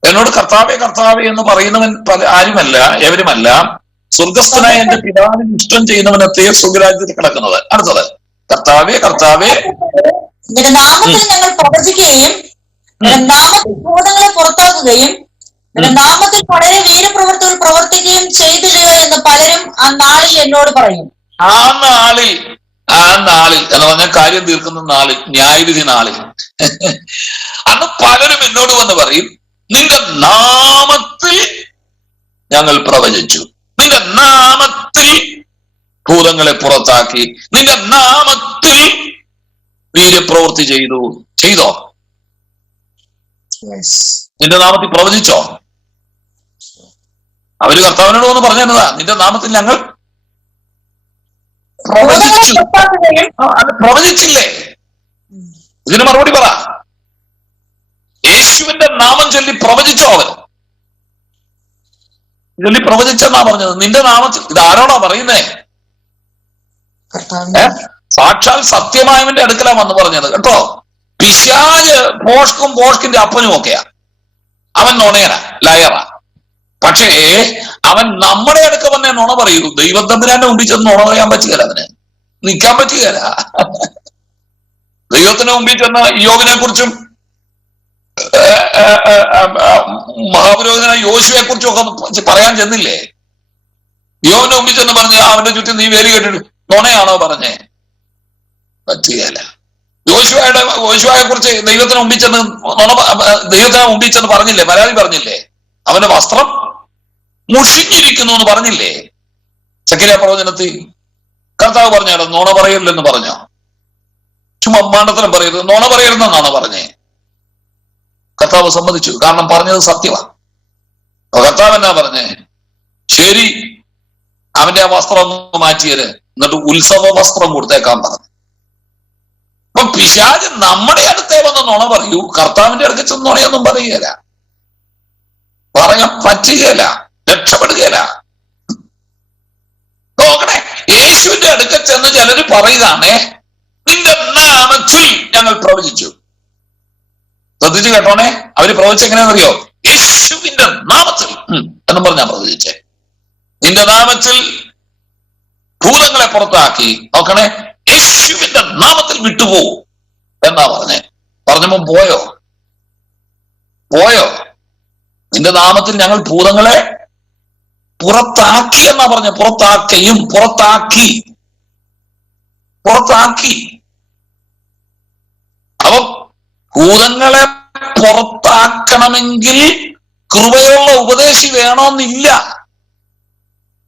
എന്നോട് കർത്താവേ കർത്താവേ എന്ന് പറയുന്നവൻ ആരുമല്ല, എവരുമല്ല, സ്വർഗസ്ഥനായ എന്റെ പിതാവിന് ഇഷ്ടം ചെയ്യുന്നവനത്തെ സ്വർഗരാജ്യത്തിൽ കിടക്കുന്നത്. അടുത്തത്, കർത്താവേ കർത്താവേ നിന്റെ നാമത്തിൽ ഞങ്ങൾ പ്രവചിക്കുകയും നിന്റെ നാമത്തിൽ ഭൂതങ്ങളെ പുറത്താക്കുകയും നിന്റെ നാമത്തിൽ വളരെ വീരപ്രവൃത്തികൾ പ്രവർത്തിക്കുകയും ചെയ്തില്ലയോ എന്ന് പലരും ആ നാളിൽ എന്നോട് പറയും. ആ നാളിൽ എന്ന് പറഞ്ഞാൽ കാര്യം തീർക്കുന്ന നാളിൽ, ന്യായവിധി നാളിൽ അന്ന് പലരും എന്നോട് വന്ന് പറയും, നിന്റെ നാമത്തിൽ ഞങ്ങൾ പ്രവചിച്ചു, നിന്റെ നാമത്തിൽ ഭൂതങ്ങളെ പുറത്താക്കി, നിന്റെ നാമത്തിൽ വീര്യപ്രവൃത്തി ചെയ്തോ? നിന്റെ നാമത്തിൽ പ്രവചിച്ചോ? അവര് കർത്താവിനോട് വന്ന് പറഞ്ഞതാ, നിന്റെ നാമത്തിൽ ഞങ്ങൾ പ്രവചിച്ചു. അത് പ്രവചിച്ചില്ലേ? ഇതിന് മറുപടി പറ. യേശുവിന്റെ നാമം ചൊല്ലി പ്രവചിച്ചോ? അവർ ചൊല്ലി പ്രവചിച്ചെന്നാ പറഞ്ഞത്. നിന്റെ നാമത്തിൽ. ഇത് ആരോടാ പറയുന്നേ? സാക്ഷാൽ സത്യമായവന്റെ അടുക്കലാ വന്ന് പറഞ്ഞത് കേട്ടോ. പിശാച് പോഷ്കിന്റെ അപ്പനും ഒക്കെയാ. അവൻ നുണയനാ, ലയറാ. പക്ഷേ അവൻ നമ്മുടെ അടുക്ക വന്നേ നുണ പറയൂ. ദൈവം തമ്പുരാന്റെ മുമ്പിൽ ചെന്ന് നുണ പറയാൻ പറ്റുകയില്ല, അവന് നിൽക്കാൻ പറ്റുകയില്ല. ദൈവത്തിന്റെ മുമ്പിൽ ചെന്ന് യോബിനെ കുറിച്ചും മഹാപുരോഹിതനായ യോശുവയെ കുറിച്ചും ഒക്കെ പറയാൻ ചെന്നില്ലേ? യോബിന്റെ മുമ്പിൽ ചെന്ന് പറഞ്ഞ അവന്റെ ചുറ്റും നീ വേലി കേട്ടിട്ട് നുണയാണോ പറഞ്ഞേ? പറ്റുകയില്ല. യോശുവയെ കുറിച്ച് ദൈവത്തിന് മുമ്പിൽ ചെന്ന് പറഞ്ഞില്ലേ? പരാതി പറഞ്ഞില്ലേ? അവന്റെ വസ്ത്രം മുഷിഞ്ഞിരിക്കുന്നു എന്ന് പറഞ്ഞില്ലേ? സക്കറിയ പ്രവചനത്തിൽ കർത്താവ് പറഞ്ഞാലോ നുണ പറയല്ലെന്ന് പറഞ്ഞോ? ചുമ്മാ മണ്ടത്തരം പറയരുത്, നുണ പറയരുതെന്നാണ് പറഞ്ഞേ. കർത്താവ് സമ്മതിച്ചു, കാരണം പറഞ്ഞത് സത്യമാണ്. കർത്താവ് എന്നാ പറഞ്ഞേ? ശരി, അവന്റെ ആ വസ്ത്രം ഒന്ന് മാറ്റിയത്, എന്നിട്ട് ഉത്സവ വസ്ത്രം കൊടുത്തേക്കാൻ പറഞ്ഞു. അപ്പൊ പിശാച് നമ്മുടെ അടുത്തേ വന്ന് നുണ പറയൂ, കർത്താവിന്റെ അടുക്ക ചെന്ന് നുണയൊന്നും പറയുകയില്ല, പറയാൻ പറ്റുകയില്ല, രക്ഷപ്പെടുകയില്ല. നോക്കണേ, യേശുവിന്റെ അടുക്ക ചെന്ന് ചിലര് പറയുകയാണേ, നിന്റെ നാമത്തിൽ ഞങ്ങൾ പ്രവചിച്ചു. ശ്രദ്ധിച്ചു കേട്ടോണേ, അവര് പ്രവചിച്ചെങ്ങനെയാണെന്നറിയോ? യേശുവിന്റെ നാമത്തിൽ എന്നും പറഞ്ഞാ പ്രവചിച്ചേ. നിന്റെ നാമത്തിൽ ഭൂതങ്ങളെ പുറത്താക്കി. നോക്കണേ, യേശുവിന്റെ നാമത്തിൽ വിട്ടുപോകും എന്നാ പറഞ്ഞപ്പോ പോയോ? നിന്റെ നാമത്തിൽ ഞങ്ങൾ ഭൂതങ്ങളെ പുറത്താക്കി എന്നാ പറഞ്ഞ. പുറത്താക്കി. അപ്പൊ ഭൂതങ്ങളെ പുറത്താക്കണമെങ്കിൽ കൃപയുള്ള ഉപദേശി വേണമെന്നില്ല,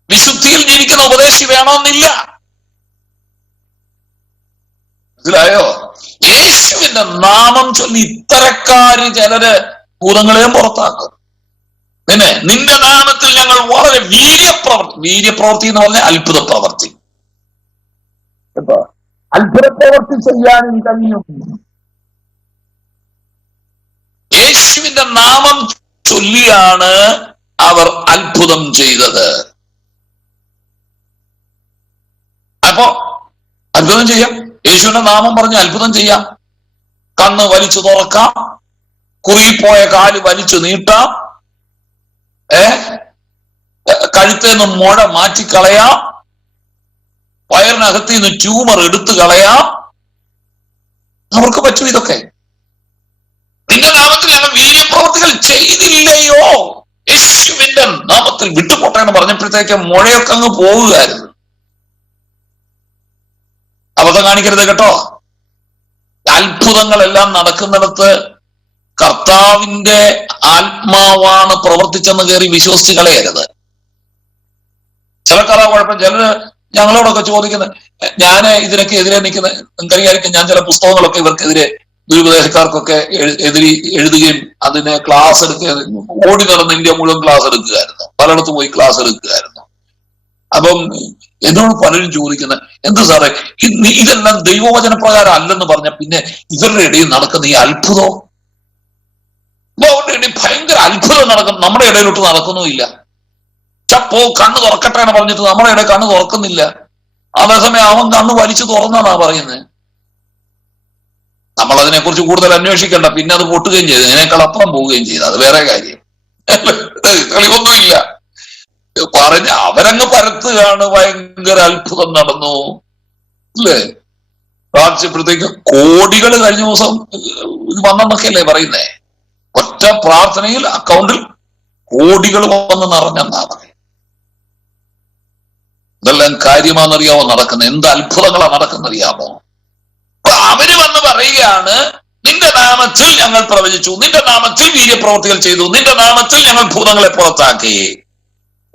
വിശുദ്ധിയിൽ ജീവിക്കുന്ന ഉപദേശി വേണമെന്നില്ല. മനസ്സിലായോ? യേശുവിന്റെ നാമം ചൊല്ലി ഇത്തരക്കാര് ചിലര് ഭൂതങ്ങളെയും പുറത്താക്കും. പിന്നെ നിന്റെ നാമത്തിൽ ഞങ്ങൾ വളരെ വീര്യപ്രവൃത്തി എന്ന് പറഞ്ഞാൽ അത്ഭുത പ്രവൃത്തി. അത്ഭുത പ്രവൃത്തി ചെയ്യാനും കഴിയും. യേശുവിന്റെ നാമം ചൊല്ലിയാണ് അവർ അത്ഭുതം ചെയ്തത്. അപ്പോ അത്ഭുതം ചെയ്യാം, യേശുവിന്റെ നാമം പറഞ്ഞ് അത്ഭുതം ചെയ്യാം. കണ്ണ് വലിച്ചു തുറക്കാം, കുറിപ്പോയ കാല് വലിച്ചു നീട്ടാം, കഴുത്തേന്ന് മുഴ മാറ്റിക്കളയാം, വയറിനകത്ത് നിന്ന് ട്യൂമർ എടുത്തു കളയാം. അവർക്ക് പറ്റും ഇതൊക്കെ. നിന്റെ നാമത്തിൽ ഞങ്ങൾ വീര്യപ്രവൃത്തികൾ ചെയ്തില്ലയോ യേശുവിന്റെ നാമത്തിൽ വിട്ടുപോട്ടെ എന്ന് പറഞ്ഞപ്പോഴത്തേക്ക് മുഴയൊക്കെ അങ്ങ് പോവുകയായിരുന്നു. അബദ്ധം കാണിക്കരുത് കേട്ടോ. അത്ഭുതങ്ങളെല്ലാം നടക്കുന്നിടത്ത് കർത്താവിന്റെ ആത്മാവാണ് പ്രവർത്തിച്ചെന്ന് കയറി വിശ്വസിച്ച് കളയരുത്. ചിലക്കാരാ കുഴപ്പം. ചിലര് ഞങ്ങളോടൊക്കെ ചോദിക്കുന്നത്, ഞാൻ ഇതിനൊക്കെ എതിരെ നിൽക്കുന്ന നിങ്ങൾക്കറിയായിരിക്കും, ഞാൻ ചില പുസ്തകങ്ങളൊക്കെ ഇവർക്കെതിരെ ദുരുപദേശക്കാർക്കൊക്കെ എഴുതുകയും അതിന് ക്ലാസ് എടുക്കുകയും ഓടി നടന്ന് ഇന്ത്യ മുഴുവൻ ക്ലാസ് എടുക്കുകയായിരുന്നു, പലയിടത്തും പോയി ക്ലാസ് എടുക്കുകയായിരുന്നു. അപ്പം എന്നോട് പലരും ചോദിക്കുന്നത്, എന്ത് സാറേ ഇതെല്ലാം ദൈവവചന പ്രകാരം അല്ലെന്ന് പറഞ്ഞ പിന്നെ ഇവരുടെ ഇടയിൽ നടക്കുന്ന ഈ അത്ഭുതം, അവരുടെ ഇടയിൽ ഭയങ്കര അത്ഭുതം നടക്കും, നമ്മുടെ ഇടയിലോട്ട് നടക്കുന്നുമില്ല. ചപ്പോ കണ്ണ് തുറക്കട്ടെ എന്ന് പറഞ്ഞിട്ട് നമ്മുടെ ഇടയിൽ കണ്ണ് തുറക്കുന്നില്ല. അതേസമയം അവൻ കണ്ണ് വലിച്ചു തുറന്നാണ് പറയുന്നത്. നമ്മൾ അതിനെക്കുറിച്ച് കൂടുതൽ അന്വേഷിക്കണ്ട, പിന്നെ അത് പൊട്ടുകയും ചെയ്തു, ഇതിനേക്കാൾ അപ്പുറം പോവുകയും ചെയ്തു, അത് വേറെ കാര്യം. തെളിവൊന്നുമില്ല പറഞ്ഞ അവരങ്ങ് പരത്തുകയാണ്, ഭയങ്കര അത്ഭുതം നടന്നു അല്ലേ. പ്രാർത്ഥിച്ചപ്പോഴത്തേക്ക് കോടികൾ കഴിഞ്ഞ ദിവസം ഇത് വന്നെന്നൊക്കെ അല്ലേ പറയുന്നേ. ഒറ്റ പ്രാർത്ഥനയിൽ അക്കൗണ്ടിൽ കോടികൾ വന്ന് നിറഞ്ഞെന്നാ പറയും. ഇതെല്ലാം കാര്യമാണെന്നറിയാമോ നടക്കുന്നത്? എന്ത് അത്ഭുതങ്ങളാ നടക്കുന്നറിയാമോ? അവര് വന്ന് പറയുകയാണ്, നിന്റെ നാമത്തിൽ ഞങ്ങൾ പ്രവചിച്ചു, നിന്റെ നാമത്തിൽ വീര്യപ്രവൃത്തികൾ ചെയ്തു, നിന്റെ നാമത്തിൽ ഞങ്ങൾ ഭൂതങ്ങളെ പുറത്താക്കി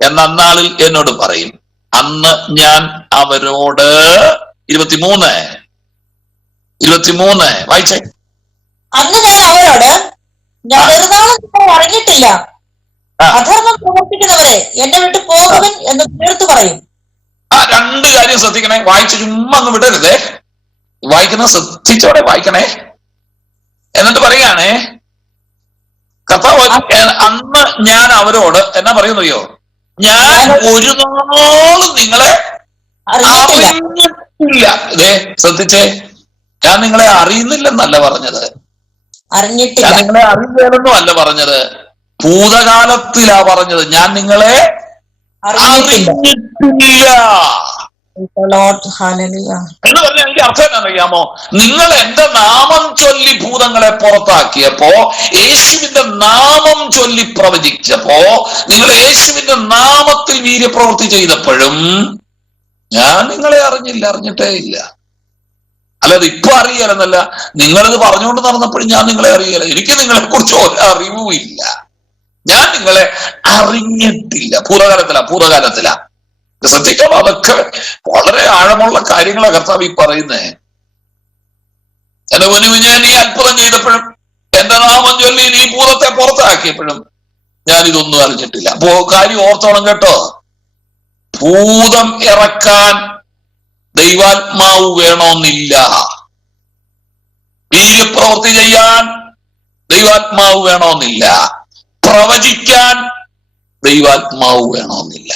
എന്നന്നാളിൽ എന്നോട് പറയും. അന്ന് ഞാൻ അവരോട് 23 വായിച്ചേ. അന്ന് ഞാൻ അവരോട്, ഞാൻ വെറുതെ അറിഞ്ഞിട്ടില്ല, അധർമ്മം പ്രവർത്തിക്കുന്നവരെ എന്നെ വിട്ട് പോകുവൻ എന്ന് തീർത്തു പറയും. രണ്ട് കാര്യം ശ്രദ്ധിക്കണേ, വായിച്ച് ചുമ്മാ അങ്ങ് വിടരുതേ, വായിക്കുന്ന ശ്രദ്ധിച്ചോടെ വായിക്കണേ. എന്നിട്ട് പറയുകയാണേ, കർത്താവ് അന്ന് ഞാൻ അവരോട് എന്നാ പറയുന്നറിയോ, ഞാൻ ഒരു നാളും നിങ്ങളെ അറിഞ്ഞിട്ടില്ല. ഇതേ ശ്രദ്ധിച്ചേ, ഞാൻ നിങ്ങളെ അറിയുന്നില്ലെന്നല്ല പറഞ്ഞത്, ഞാൻ നിങ്ങളെ അറിയില്ലെന്നും അല്ല പറഞ്ഞത്, ഭൂതകാലത്തിലാ പറഞ്ഞത്. ഞാൻ നിങ്ങളെ അറിഞ്ഞിട്ടില്ല എന്ന് പറഞ്ഞാൽ എനിക്ക് അർത്ഥം എന്താണെന്നറിയാമോ? നിങ്ങൾ എന്റെ നാമം ചൊല്ലി ഭൂതങ്ങളെ പുറത്താക്കിയപ്പോ, യേശുവിന്റെ നാമം ചൊല്ലി പ്രവചിച്ചപ്പോ, നിങ്ങൾ യേശുവിന്റെ നാമത്തിൽ വീര്യപ്രവൃത്തി ചെയ്തപ്പോഴും ഞാൻ നിങ്ങളെ അറിഞ്ഞിട്ടേ ഇല്ല. അല്ലാതെ ഇപ്പൊ അറിയാലെന്നല്ല, നിങ്ങളിത് പറഞ്ഞുകൊണ്ട് നടന്നപ്പോഴും ഞാൻ നിങ്ങളെ അറിയില്ല, എനിക്ക് നിങ്ങളെ കുറിച്ച് ഒരറിവും ഇല്ല, ഞാൻ നിങ്ങളെ അറിഞ്ഞിട്ടില്ല. ഭൂതകാലത്തിലാ. ശ്രദ്ധിക്കണം, അതൊക്കെ വളരെ ആഴമുള്ള കാര്യങ്ങളാണ് കർത്താവ് ഈ പറയുന്നേ. എന്റെ മുന്നിൽ ഞാൻ ഈ അത്ഭുതം ചെയ്തപ്പോഴും, എന്റെ നാമം ചൊല്ലി ഈ ഭൂതത്തെ പുറത്താക്കിയപ്പോഴും ഞാൻ ഇതൊന്നും അറിഞ്ഞിട്ടില്ല. അപ്പോ കാര്യം ഓർത്തോണം കേട്ടോ, ഭൂതം ഇറക്കാൻ ദൈവാത്മാവ് വേണമെന്നില്ല, വീര്യപ്രവൃത്തി ചെയ്യാൻ ദൈവാത്മാവ് വേണമെന്നില്ല, പ്രവചിക്കാൻ ദൈവാത്മാവ് വേണമെന്നില്ല.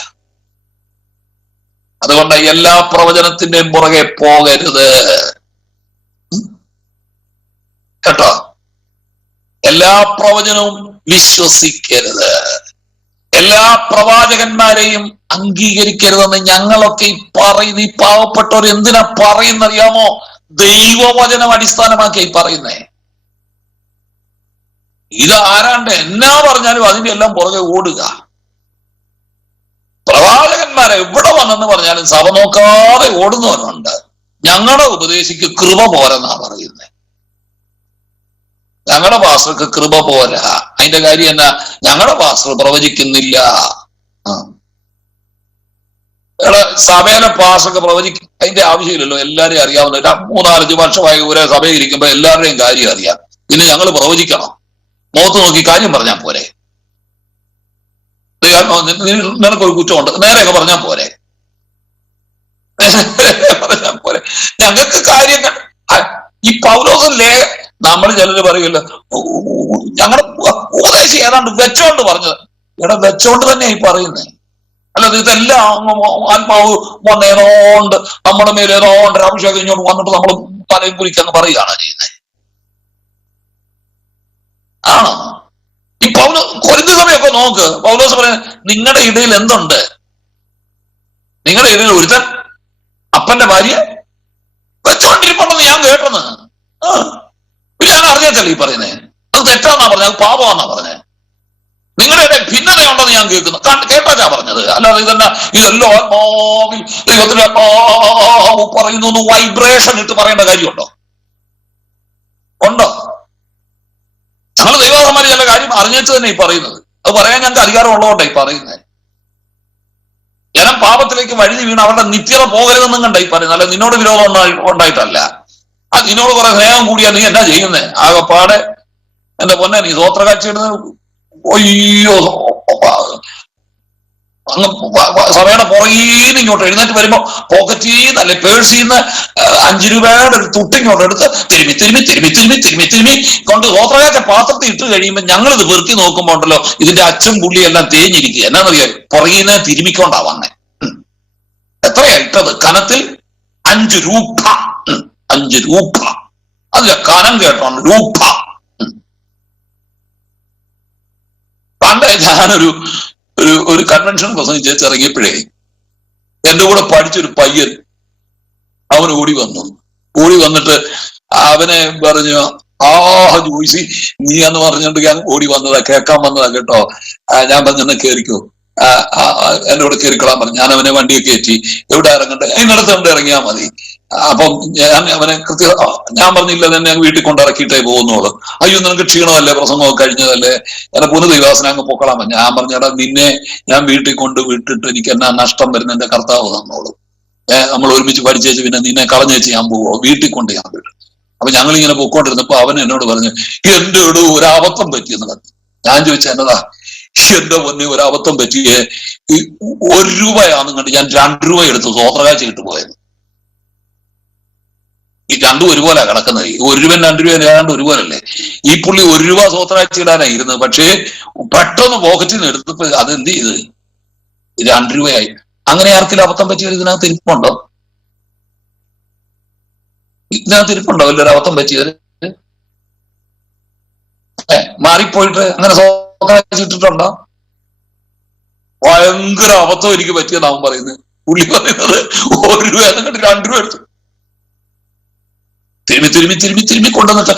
അതുകൊണ്ട് എല്ലാ പ്രവചനത്തിന്റെയും പുറകെ പോകരുത് കേട്ടോ. എല്ലാ പ്രവചനവും വിശ്വസിക്കരുത്, എല്ലാ പ്രവാചകന്മാരെയും അംഗീകരിക്കരുതെന്ന് ഞങ്ങളൊക്കെ ഈ പറയുന്ന ഈ പാവപ്പെട്ടവർ എന്തിനാ പറയുന്നറിയാമോ? ദൈവവചനം അടിസ്ഥാനമാക്കി പറയുന്നേ. ഇത് ആരാണ്ട് എന്നാ പറഞ്ഞാലും അതിന്റെ എല്ലാം പുറകെ ഓടുക. പ്രവാചകന്മാരെ എവിടെ വന്നെന്ന് പറഞ്ഞാലും സഭ നോക്കാതെ ഓടുന്നവരുണ്ട്. ഞങ്ങളുടെ ഉപദേശിക്ക് കൃപ പോരെന്നാ പറയുന്നത്. ഞങ്ങളുടെ പാസ്റ്റർക്ക് കൃപ പോരാ. അതിന്റെ കാര്യം എന്നാ? ഞങ്ങളുടെ പാസ്റ്റർ പ്രവചിക്കുന്നില്ല. സഭയിലെ പാസ്റ്റർക്ക് പ്രവചിക്കും അതിന്റെ ആവശ്യമില്ലല്ലോ, എല്ലാരെയും അറിയാവുന്ന 3-4 വർഷമായി ഒരേ സഭയിൽ ഇരിക്കുമ്പോ എല്ലാവരുടെയും കാര്യം അറിയാം. പിന്നെ ഞങ്ങൾ പ്രവചിക്കണം? മുഖത്ത് നോക്കി കാര്യം പറഞ്ഞാൽ പോരെ? നിനക്കൊരു കുറ്റമുണ്ട്, നേരെയൊക്കെ പറഞ്ഞാൽ പോരെ? പറഞ്ഞാൽ പോരെ? ഞങ്ങൾക്ക് കാര്യങ്ങൾ ഈ പൗലോസിലെ നമ്മൾ ചിലര് പറയുമല്ലോ, ഞങ്ങളുടെ ഉപദേശം ഏതാണ്ട് വെച്ചോണ്ട് പറഞ്ഞത്. ഇവിടെ വെച്ചോണ്ട് തന്നെ ഈ പറയുന്നേ. അല്ലാതെ ഇതെല്ലാം ആത്മാവ് വന്നേതോണ്ട് നമ്മുടെ മേലെ ഏതോണ്ട് അഭിഷേകം ഇങ്ങോട്ട് വന്നിട്ട് നമ്മൾ തലയും കുറിക്കങ്ങ് പറയുകയാണ് ചെയ്യുന്നത്. ആണോ? ഈ കൊരിന്ത് സമയമൊക്കെ നോക്ക്, പൗലോസ് പറയുന്നത് നിങ്ങളുടെ ഇടയിൽ എന്തുണ്ട്? നിങ്ങളുടെ ഇടയിൽ ഒരുത്തൻ അപ്പന്റെ ഭാര്യ വെച്ചോണ്ടിരിപ്പുണ്ടെന്ന് ഞാൻ കേട്ടെന്ന്. ഞാൻ അറിഞ്ഞിട്ടല്ലേ ഈ പറയുന്നേ? അത് തെറ്റാന്നാ പറഞ്ഞത്, അത് പാപമാന്നാ പറഞ്ഞത്. നിങ്ങളുടെ ഭിന്നതയുണ്ടെന്ന് ഞാൻ കേൾക്കുന്നു. കേട്ടാ പറഞ്ഞത്, അല്ലാതെ ഇതെല്ലാം ആത്മാവിൽ ദൈവത്തിന്റെ ആത്മാവ് പറയുന്നു വൈബ്രേഷൻ ഇട്ട് പറയേണ്ട കാര്യമുണ്ടോ? ഉണ്ടോ? ഞങ്ങൾ ദൈവമാര് ചില കാര്യം അറിഞ്ഞിട്ട് തന്നെ ഈ പറയുന്നത്. അത് പറയാൻ ഞങ്ങൾക്ക് അധികാരം ഉള്ളതുകൊണ്ടാണ് ഈ പറയുന്നത്. ജനം പാപത്തിലേക്ക് വഴുതി വീണ് അവരുടെ നിത്യത പോകരുതെന്നും കണ്ട ഈ പറയുന്നത്. അല്ല നിന്നോട് വിരോധം ഉണ്ടായിട്ടല്ല. അത് നിന്നോട് കുറെ സ്നേഹം കൂടിയാ നീ എന്നാ ചെയ്യുന്നേ? ആകെപ്പാടെ എന്റെ പൊന്നെ നീ സ്വോത്രകാഴ്ചയിടുന്ന ഒയ്യോ അങ്ങ് സഭയുടെ പുറകീന്ന് ഇങ്ങോട്ട് എഴുന്നേറ്റ് വരുമ്പോ പോക്കറ്റീന്ന് അല്ലെ പേഴ്സിന്ന് 5 രൂപയുടെ ഒരു തുട്ടിങ്ങോട്ട് എടുത്ത് തിരുമി കൊണ്ട് സ്വോത്രകാഴ്ച പാത്രത്തിൽ ഇട്ട് കഴിയുമ്പോൾ ഞങ്ങളിത് പെറുക്കി നോക്കുമ്പോ ഉണ്ടല്ലോ ഇതിന്റെ അച്ചും പുള്ളിയെല്ലാം തേഞ്ഞിരിക്കുക. എന്നാന്നറിയാം, പുറകീന്ന് തിരുമിക്കൊണ്ടാ വന്നേ. എത്രയാ ഇട്ടത്? കനത്തിൽ 5 രൂപ. 5 രൂപ. അതിലെ കനം കേട്ടോണ്ട് രൂപ. പണ്ട് ഞാനൊരു ഒരു കൺവെൻഷൻ പ്രസംഗിച്ച് ഇറങ്ങിയപ്പോഴേ എന്റെ കൂടെ പഠിച്ചൊരു പയ്യൻ അവൻ ഓടി വന്നിട്ട് അവനെ പറഞ്ഞു, ജോയ്സി നീ എന്ന് പറഞ്ഞോണ്ട് ഞാൻ ഓടി വന്നതാ, കേൾക്കാൻ വന്നതാ കേട്ടോ. ഞാൻ പറഞ്ഞെന്നെ കേറിക്കോ, എന്റെ കൂടെ കയറിക്കൊള്ളാൻ പറഞ്ഞു. ഞാൻ അവനെ വണ്ടിയൊക്കെ കയറ്റി. എവിടെ ഇറങ്ങണ്ടേ? അതിനടുത്ത് എവിടെ ഇറങ്ങിയാ മതി. അപ്പം ഞാൻ അവനെ ഞാൻ പറഞ്ഞില്ല, തന്നെ വീട്ടിൽ കൊണ്ടിറക്കിയിട്ടേ പോകുന്നുള്ളൂ. അയ്യോ നിനക്ക് ക്ഷീണമല്ലേ, പ്രസംഗമൊക്കെ കഴിഞ്ഞതല്ലേ, എന്നെ പുനഃദിവാസന അങ്ങ് പൊക്കളാൻ പറഞ്ഞു. ഞാൻ പറഞ്ഞടാ നിന്നെ ഞാൻ വീട്ടിൽ കൊണ്ട് വിട്ടിട്ട് എനിക്ക് എന്നാ നഷ്ടം വരുന്ന എന്റെ കർത്താവ് തന്നോളൂ. നമ്മൾ ഒരുമിച്ച് പഠിച്ചേച്ച് പിന്നെ നിന്നെ കളഞ്ഞേച്ച് ഞാൻ പോവോ? വീട്ടിൽ കൊണ്ട് ഞാൻ വിട്ടു. അപ്പൊ ഞങ്ങൾ ഇങ്ങനെ പൊക്കോണ്ടിരുന്നപ്പോ അവൻ എന്നോട് പറഞ്ഞു, എന്റെ ഒരു അബദ്ധം പറ്റിയെന്ന് പറഞ്ഞു. ഞാൻ ചോദിച്ച എന്നതാ? എന്റെ പൊന്നെ ഒരു അബദ്ധം പറ്റിയേ, 1 രൂപയാണെന്ന് കണ്ട് ഞാൻ 2 രൂപ എടുത്ത് സ്വോത്രകാഴ്ച ഇട്ട് പോയത്. ഈ രണ്ടും ഒരുപോലെ കിടക്കുന്നത്. 1 രൂപ 2 രൂപ ഏതാണ്ട് ഒരുപോലല്ലേ. ഈ പുള്ളി 1 രൂപ സ്വോത്രകാഴ്ച ഇടാനാ ഇരുന്നത്. പക്ഷേ പെട്ടെന്ന് പോക്കറ്റിൽ നിന്ന് എടുത്തപ്പോ അതെന്ത് ചെയ്ത് 2 രൂപയായി. അങ്ങനെ ആർക്കെങ്കിലും അബദ്ധം പറ്റിയത് ഇതിനകത്ത് ഇരിപ്പുണ്ടോ? ഇതിനകത്ത് ഇരിപ്പുണ്ടോ വലിയൊരു അബദ്ധം പറ്റിയത്? മാറിപ്പോയിട്ട് അങ്ങനെ സ്വോത്രകാഴ്ച ഭയങ്കര അബദ്ധം എനിക്ക് പറ്റിയെന്ന് അവൻ പറയുന്നത്. പുള്ളി പറയുന്നത് 1 രൂപ എന്നിട്ട് 2 രൂപ എടുത്തു. തിരുമ്മി കൊണ്ടുവന്നിട്ട്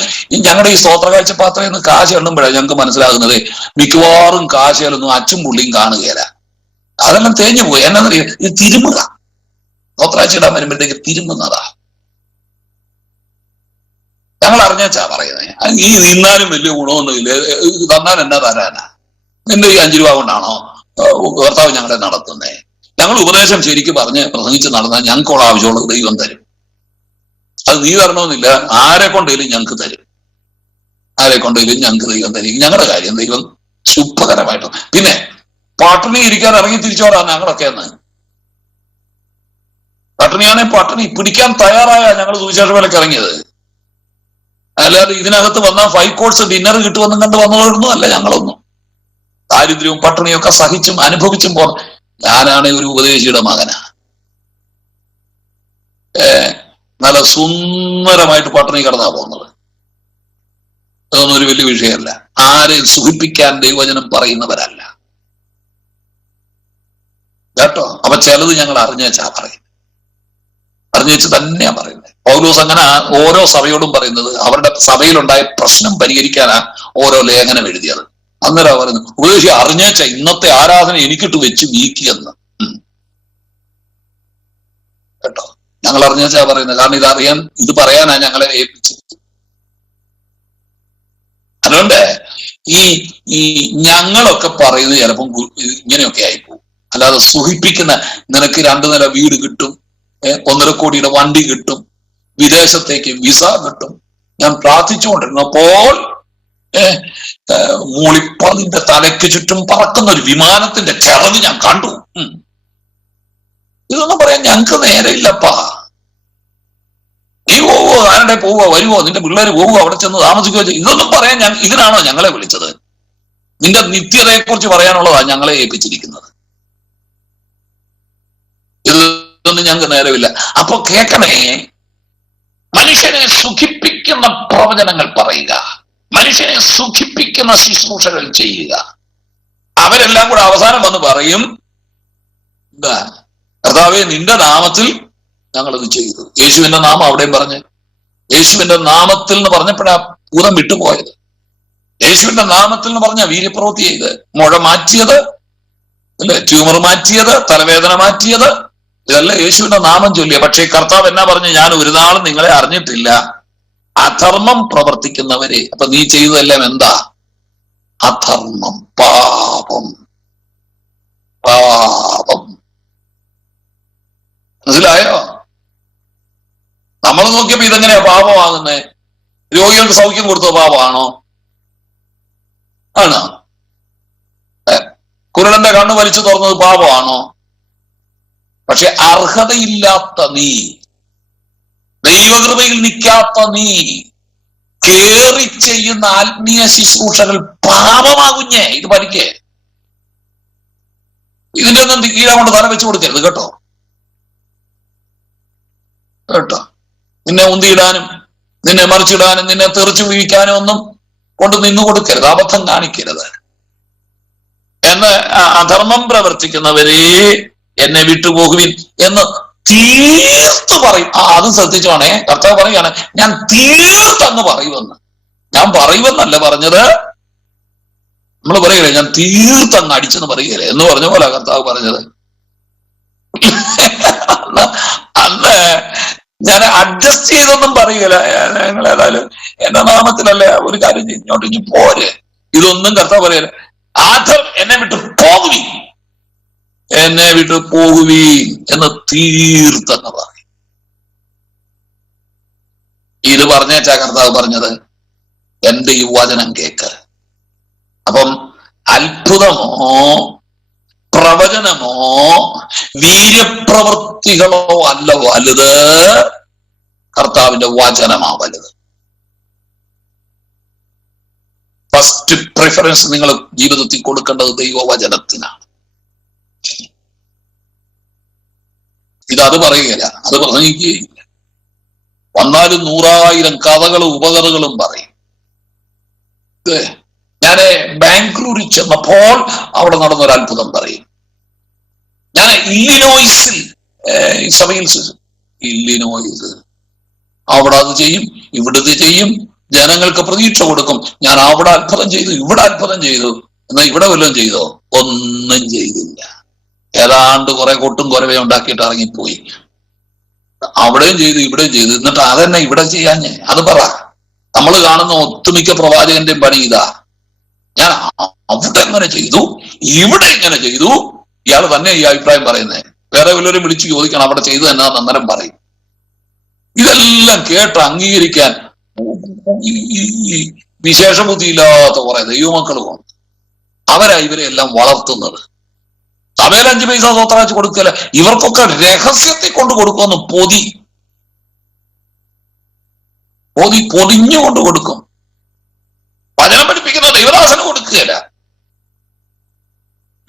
ഞങ്ങളുടെ ഈ സ്തോത്രകാഴ്ച പാത്രം എന്ന് കാശ് എണ്ണുമ്പോഴാണ് ഞങ്ങൾക്ക് മനസ്സിലാകുന്നത് മിക്കവാറും കാശുകളൊന്നും അച്ചും പുള്ളിയും കാണുകയില്ല. അതെല്ലാം തേഞ്ഞു പോയി. എന്നാന്നറിയാം, ഇത് തിരുമുക. സ്തോത്രകാഴ്ച ഇടാൻ വരുമ്പോഴത്തേക്ക് തിരുമുന്നതാ. ഞങ്ങൾ അറിഞ്ഞാച്ചാ പറയുന്നത്. ഈ നിന്നാലും വലിയ ഗുണമൊന്നുമില്ല, തന്നാൽ എന്നാ തരാനാ? നിന്റെ ഈ 5 രൂപ കൊണ്ടാണോ കർത്താവ് ഞങ്ങളെ നടത്തുന്നേ? ഞങ്ങൾ ഉപദേശം ശരിക്കും പറഞ്ഞ് പ്രസംഗിച്ച് നടന്നാൽ ഞങ്ങൾക്കുള്ള ആവശ്യമുള്ളത് ദൈവം തരും. അത് നീ തരണമെന്നില്ല, ആരെ കൊണ്ടേലും ഞങ്ങൾക്ക് തരും. ആരെ കൊണ്ടേലും ഞങ്ങൾക്ക് ദൈവം തരും. ഞങ്ങളുടെ കാര്യം ദൈവം ശുഭകരമായിട്ട്. പിന്നെ പട്ടിണി ഇരിക്കാൻ ഇറങ്ങി തിരിച്ചോടാ ഞങ്ങളൊക്കെ എന്ന്. പട്ടിണിയാണെ പട്ടിണി പിടിക്കാൻ തയ്യാറായ ഞങ്ങൾ സുവിശേഷ വേലയ്ക്ക് ഇറങ്ങിയത്. അല്ലാതെ ഇതിനകത്ത് വന്നാൽ 5 കോഴ്സ് ഡിന്നർ കിട്ടുമെന്നും കണ്ട് വന്നതൊന്നും അല്ല ഞങ്ങളൊന്നും. ദാരിദ്ര്യവും പട്ടിണിയും ഒക്കെ സഹിച്ചും അനുഭവിച്ചും പോണം. ഞാനാണ് ഒരു ഉപദേശിയുടെ മകനാ. നല്ല സുന്ദരമായിട്ട് പട്ടിണി കിടന്നാ പോകുന്നത്. അതൊന്നും ഒരു വലിയ വിഷയമല്ല. ആരെയും സുഖിപ്പിക്കാൻ ദൈവവചനം പറയുന്നവരല്ല കേട്ടോ. അപ്പൊ ചിലത് ഞങ്ങൾ അറിഞ്ഞേച്ചാ പറയും, അറിഞ്ഞേച്ച് തന്നെയാ പറയുന്നത്. പൗലോസ് അങ്ങനെ ഓരോ സഭയോടും പറയുന്നത് അവരുടെ സഭയിലുണ്ടായ പ്രശ്നം പരിഹരിക്കാനാ ഓരോ ലേഖനം എഴുതിയത്. അന്നേരം പറയുന്നത് ഉപദേശി അറിഞ്ഞേച്ച ഇന്നത്തെ ആരാധന എനിക്കിട്ട് വെച്ച് വീക്കിയെന്ന് കേട്ടോ. ഞങ്ങൾ അറിഞ്ഞാ പറയുന്നത്. കാരണം ഇത് പറയാനാ ഞങ്ങളെ ഏൽപ്പിച്ചത്. അതുകൊണ്ട് ഈ ഞങ്ങളൊക്കെ പറയുന്നത് ചിലപ്പം ഇങ്ങനെയൊക്കെ ആയിപ്പോവും. അല്ലാതെ സുഖിപ്പിക്കുന്ന നിനക്ക് 2 നില വീട് കിട്ടും, 1.5 കോടിയുടെ വണ്ടി കിട്ടും, വിദേശത്തേക്ക് വിസ കിട്ടും. ഞാൻ പ്രാർത്ഥിച്ചുകൊണ്ടിരുന്നപ്പോൾ മൂളിപ്പതിന്റെ തലയ്ക്ക് ചുറ്റും പറക്കുന്ന ഒരു വിമാനത്തിന്റെ ചിറക് ഞാൻ കണ്ടു. ഇതൊന്നും പറയാൻ ഞങ്ങക്ക് നേരമില്ലപ്പാ. നീ പോവോ, ആരുടെ പോവോ, വരുവോ, നിന്റെ പിള്ളേര് പോവോ, അവിടെ ചെന്ന് താമസിക്കുകയോ? ഇതൊന്നും പറയാൻ ഇതിനാണോ ഞങ്ങളെ വിളിച്ചത്? നിന്റെ നിത്യതയെ കുറിച്ച് പറയാനുള്ളതാണ് ഞങ്ങളെ ഏൽപ്പിച്ചിരിക്കുന്നത്. ഇതൊന്നും ഞങ്ങൾക്ക് നേരമില്ല. അപ്പൊ കേൾക്കണേ, മനുഷ്യനെ സുഖിപ്പിക്കുന്ന പ്രവചനങ്ങൾ പറയുക, മനുഷ്യനെ സുഖിപ്പിക്കുന്ന ശുശ്രൂഷകൾ ചെയ്യുക. അവരെല്ലാം കൂടെ അവസാനം വന്ന് പറയും, എന്താ കർത്താവേ നിന്റെ നാമത്തിൽ ഞങ്ങളത് ചെയ്തു. യേശുവിന്റെ നാമം അവിടെയും പറഞ്ഞ്, യേശുവിന്റെ നാമത്തിൽ എന്ന് പറഞ്ഞപ്പോഴാ ഭൂതം വിട്ടുപോയത്. യേശുവിന്റെ നാമത്തിൽ എന്ന് പറഞ്ഞ വീര്യപ്രവൃത്തി ചെയ്ത് മുഴ മാറ്റിയത്, അല്ലെ, ട്യൂമർ മാറ്റിയത്, തലവേദന മാറ്റിയത്, ഇതല്ല യേശുവിന്റെ നാമം ചൊല്ലിയ. പക്ഷേ കർത്താവ് എന്നാ പറഞ്ഞു? ഞാൻ ഒരു നാളും നിങ്ങളെ അറിഞ്ഞിട്ടില്ല, അധർമ്മം പ്രവർത്തിക്കുന്നവരെ. അപ്പൊ നീ ചെയ്തതെല്ലാം എന്താ? അധർമ്മം, പാപം. പാപം മനസ്സിലായോ? നമ്മൾ നോക്കിയപ്പോ ഇതെങ്ങനെയാ പാപമാകുന്നേ? രോഗികൾക്ക് സൗഖ്യം കൊടുത്ത പാപമാണോ? ആണോ? കുരുടന്റെ കണ്ണ് വലിച്ചു തുറന്നത് പാപമാണോ? പക്ഷെ അർഹതയില്ലാത്ത നീ, ദൈവകൃപയിൽ നിൽക്കാത്ത നീ കേറി ചെയ്യുന്ന ആത്മീയ ശുശ്രൂഷകൾ പാപമാകുഞ്ഞേ. ഇത് പഠിക്കേ. ഇതിന്റെ ഒന്നും കീഴ കൊണ്ട് തല വെച്ച് കൊടുക്കരുത് കേട്ടോ. കേട്ടോ, നിന്നെ ഉന്തിയിടാനും നിന്നെ മറിച്ചിടാനും നിന്നെ തെറിച്ചു വീഴിക്കാനും ഒന്നും കൊണ്ട് നിന്നു കൊടുക്കരുത്, അബദ്ധം കാണിക്കരുത്. എന്ന് അധർമ്മം പ്രവർത്തിക്കുന്നവരെ എന്നെ വിട്ടുപോകുവിൻ എന്ന് തീർത്തു പറയും. അതും ശ്രദ്ധിച്ചോണേ, കർത്താവ് പറയുകയാണ് ഞാൻ തീർത്തങ്ങ് പറയുമെന്ന്. ഞാൻ പറയുമെന്നല്ല പറഞ്ഞത്, നമ്മൾ പറയലേ ഞാൻ തീർത്തങ്ങ് അടിച്ചെന്ന് പറയുകയല്ലേ എന്ന് പറഞ്ഞ പോലെ കർത്താവ് പറഞ്ഞത്. അന്ന് ഞാൻ അഡ്ജസ്റ്റ് ചെയ്തൊന്നും പറയുകയില്ല. ഞങ്ങൾ ഏതായാലും എന്റെ നാമത്തിലല്ലേ ഒരു കാര്യം ഇങ്ങോട്ട് ഇനി പോരെ, ഇതൊന്നും കർത്താവ് പറയല. എന്നെ വിട്ട് പോകുവീ, എന്നെ വിട്ട് പോകുവീ എന്ന് തീർത്തെന്ന് പറയും. ഇത് പറഞ്ഞേച്ചാ കർത്താവ് പറഞ്ഞത് എന്റെ ഈ വചനം കേക്ക്. അപ്പം അത്ഭുതമോ പ്രവചനമോ വീര്യപ്രവൃത്തികളോ അല്ല വലുത്, കർത്താവിന്റെ വചനമാ വലുത്. ഫസ്റ്റ് പ്രിഫറൻസ് നിങ്ങൾ ജീവിതത്തിൽ കൊടുക്കേണ്ടത് ദൈവവചനത്തിനാണ്. അത് പറയുകയില്ല, അത് പ്രസംഗിക്കുകയില്ല. വന്നാലും 100,000 കഥകളും ഉപകഥകളും പറയും. ഞാന് ബാംഗ്ലൂരിൽ ചെന്നപ്പോൾ അവിടെ നടന്നൊരു അത്ഭുതം പറയും. ഞാൻ ഇല്ലിനോയ്സിൽ സഭയിൽ ഇല്ലിനോയ്സ് അവിടെ അത് ചെയ്യും, ഇവിടുത്തെ ചെയ്യും, ജനങ്ങൾക്ക് പ്രതീക്ഷ കൊടുക്കും. ഞാൻ അവിടെ അത്ഭുതം ചെയ്തു, ഇവിടെ അത്ഭുതം ചെയ്തു, എന്നാൽ ഇവിടെ വല്ലതും ചെയ്തോ? ഒന്നും ചെയ്തില്ല. ഏതാണ്ട് കുറെ കൊട്ടും കുരവയും ഉണ്ടാക്കിയിട്ട് ഇറങ്ങിപ്പോയി. അവിടെയും ചെയ്തു, ഇവിടെയും ചെയ്തു. എന്നിട്ട് അതെന്നെ ഇവിടെ ചെയ്യാഞ്ഞേ? അത് പറ. നമ്മൾ കാണുന്ന ഒട്ടുമിക്ക പ്രവാചകന്റെയും പണി ഇതാ. ഞാൻ അവിടെ എങ്ങനെ ചെയ്തു, ഇവിടെ ഇങ്ങനെ ചെയ്തു. ഇയാൾ തന്നെ ഈ അഭിപ്രായം പറയുന്നേ. വേറെ വല്ലവരും വിളിച്ചു ചോദിക്കണം അവിടെ ചെയ്തു എന്നാ അന്നേരം പറയും. ഇതെല്ലാം കേട്ട് അംഗീകരിക്കാൻ ഈ വിശേഷബുദ്ധിയില്ലാത്ത കുറെ ദൈവമക്കളുമാണ്. അവരാ ഇവരെ എല്ലാം വളർത്തുന്നത്. സഭയിൽ 5 പൈസ സ്വത്രാച്ച് കൊടുക്കല. ഇവർക്കൊക്കെ രഹസ്യത്തെ കൊണ്ട് കൊടുക്കുമെന്ന് പൊതിഞ്ഞുകൊണ്ട് കൊടുക്കും. വചനം പഠിപ്പിക്കുന്ന ദൈവദാസന് കൊടുക്കുകയില്ല.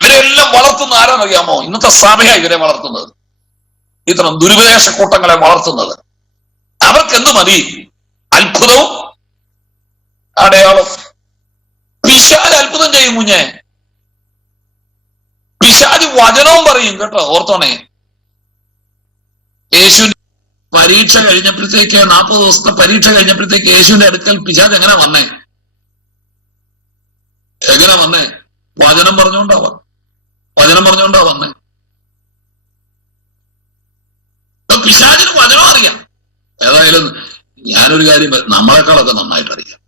ഇവരെല്ലാം വളർത്തുന്ന ആരാന്നറിയാമോ? ഇന്നത്തെ സഭയാ ഇവരെ വളർത്തുന്നത്, ഇത്തരം ദുരുപദേശ കൂട്ടങ്ങളെ വളർത്തുന്നത്. അവർക്ക് എന്ത് മതി? അത്ഭുതവും അടയാളം. പിശാച് അത്ഭുതം ചെയ്യും കുഞ്ഞെ. പിശാച് വചനവും പറയും കേട്ടോ, ഓർത്തോണേ. യേശുവിന്റെ പരീക്ഷ കഴിഞ്ഞപ്പോഴത്തേക്ക് 40 ദിവസത്തെ പരീക്ഷ കഴിഞ്ഞപ്പോഴത്തേക്ക് യേശുവിന്റെ അടുക്കൽ പിശാച് എങ്ങനെ വന്നേ? വചനം പറഞ്ഞുകൊണ്ടാ വന്നേ. പിശാചിന് വചനം അറിയാം. ഏതായാലും ഞാനൊരു കാര്യം നമ്മളെക്കാളൊക്കെ നന്നായിട്ട് അറിയാം.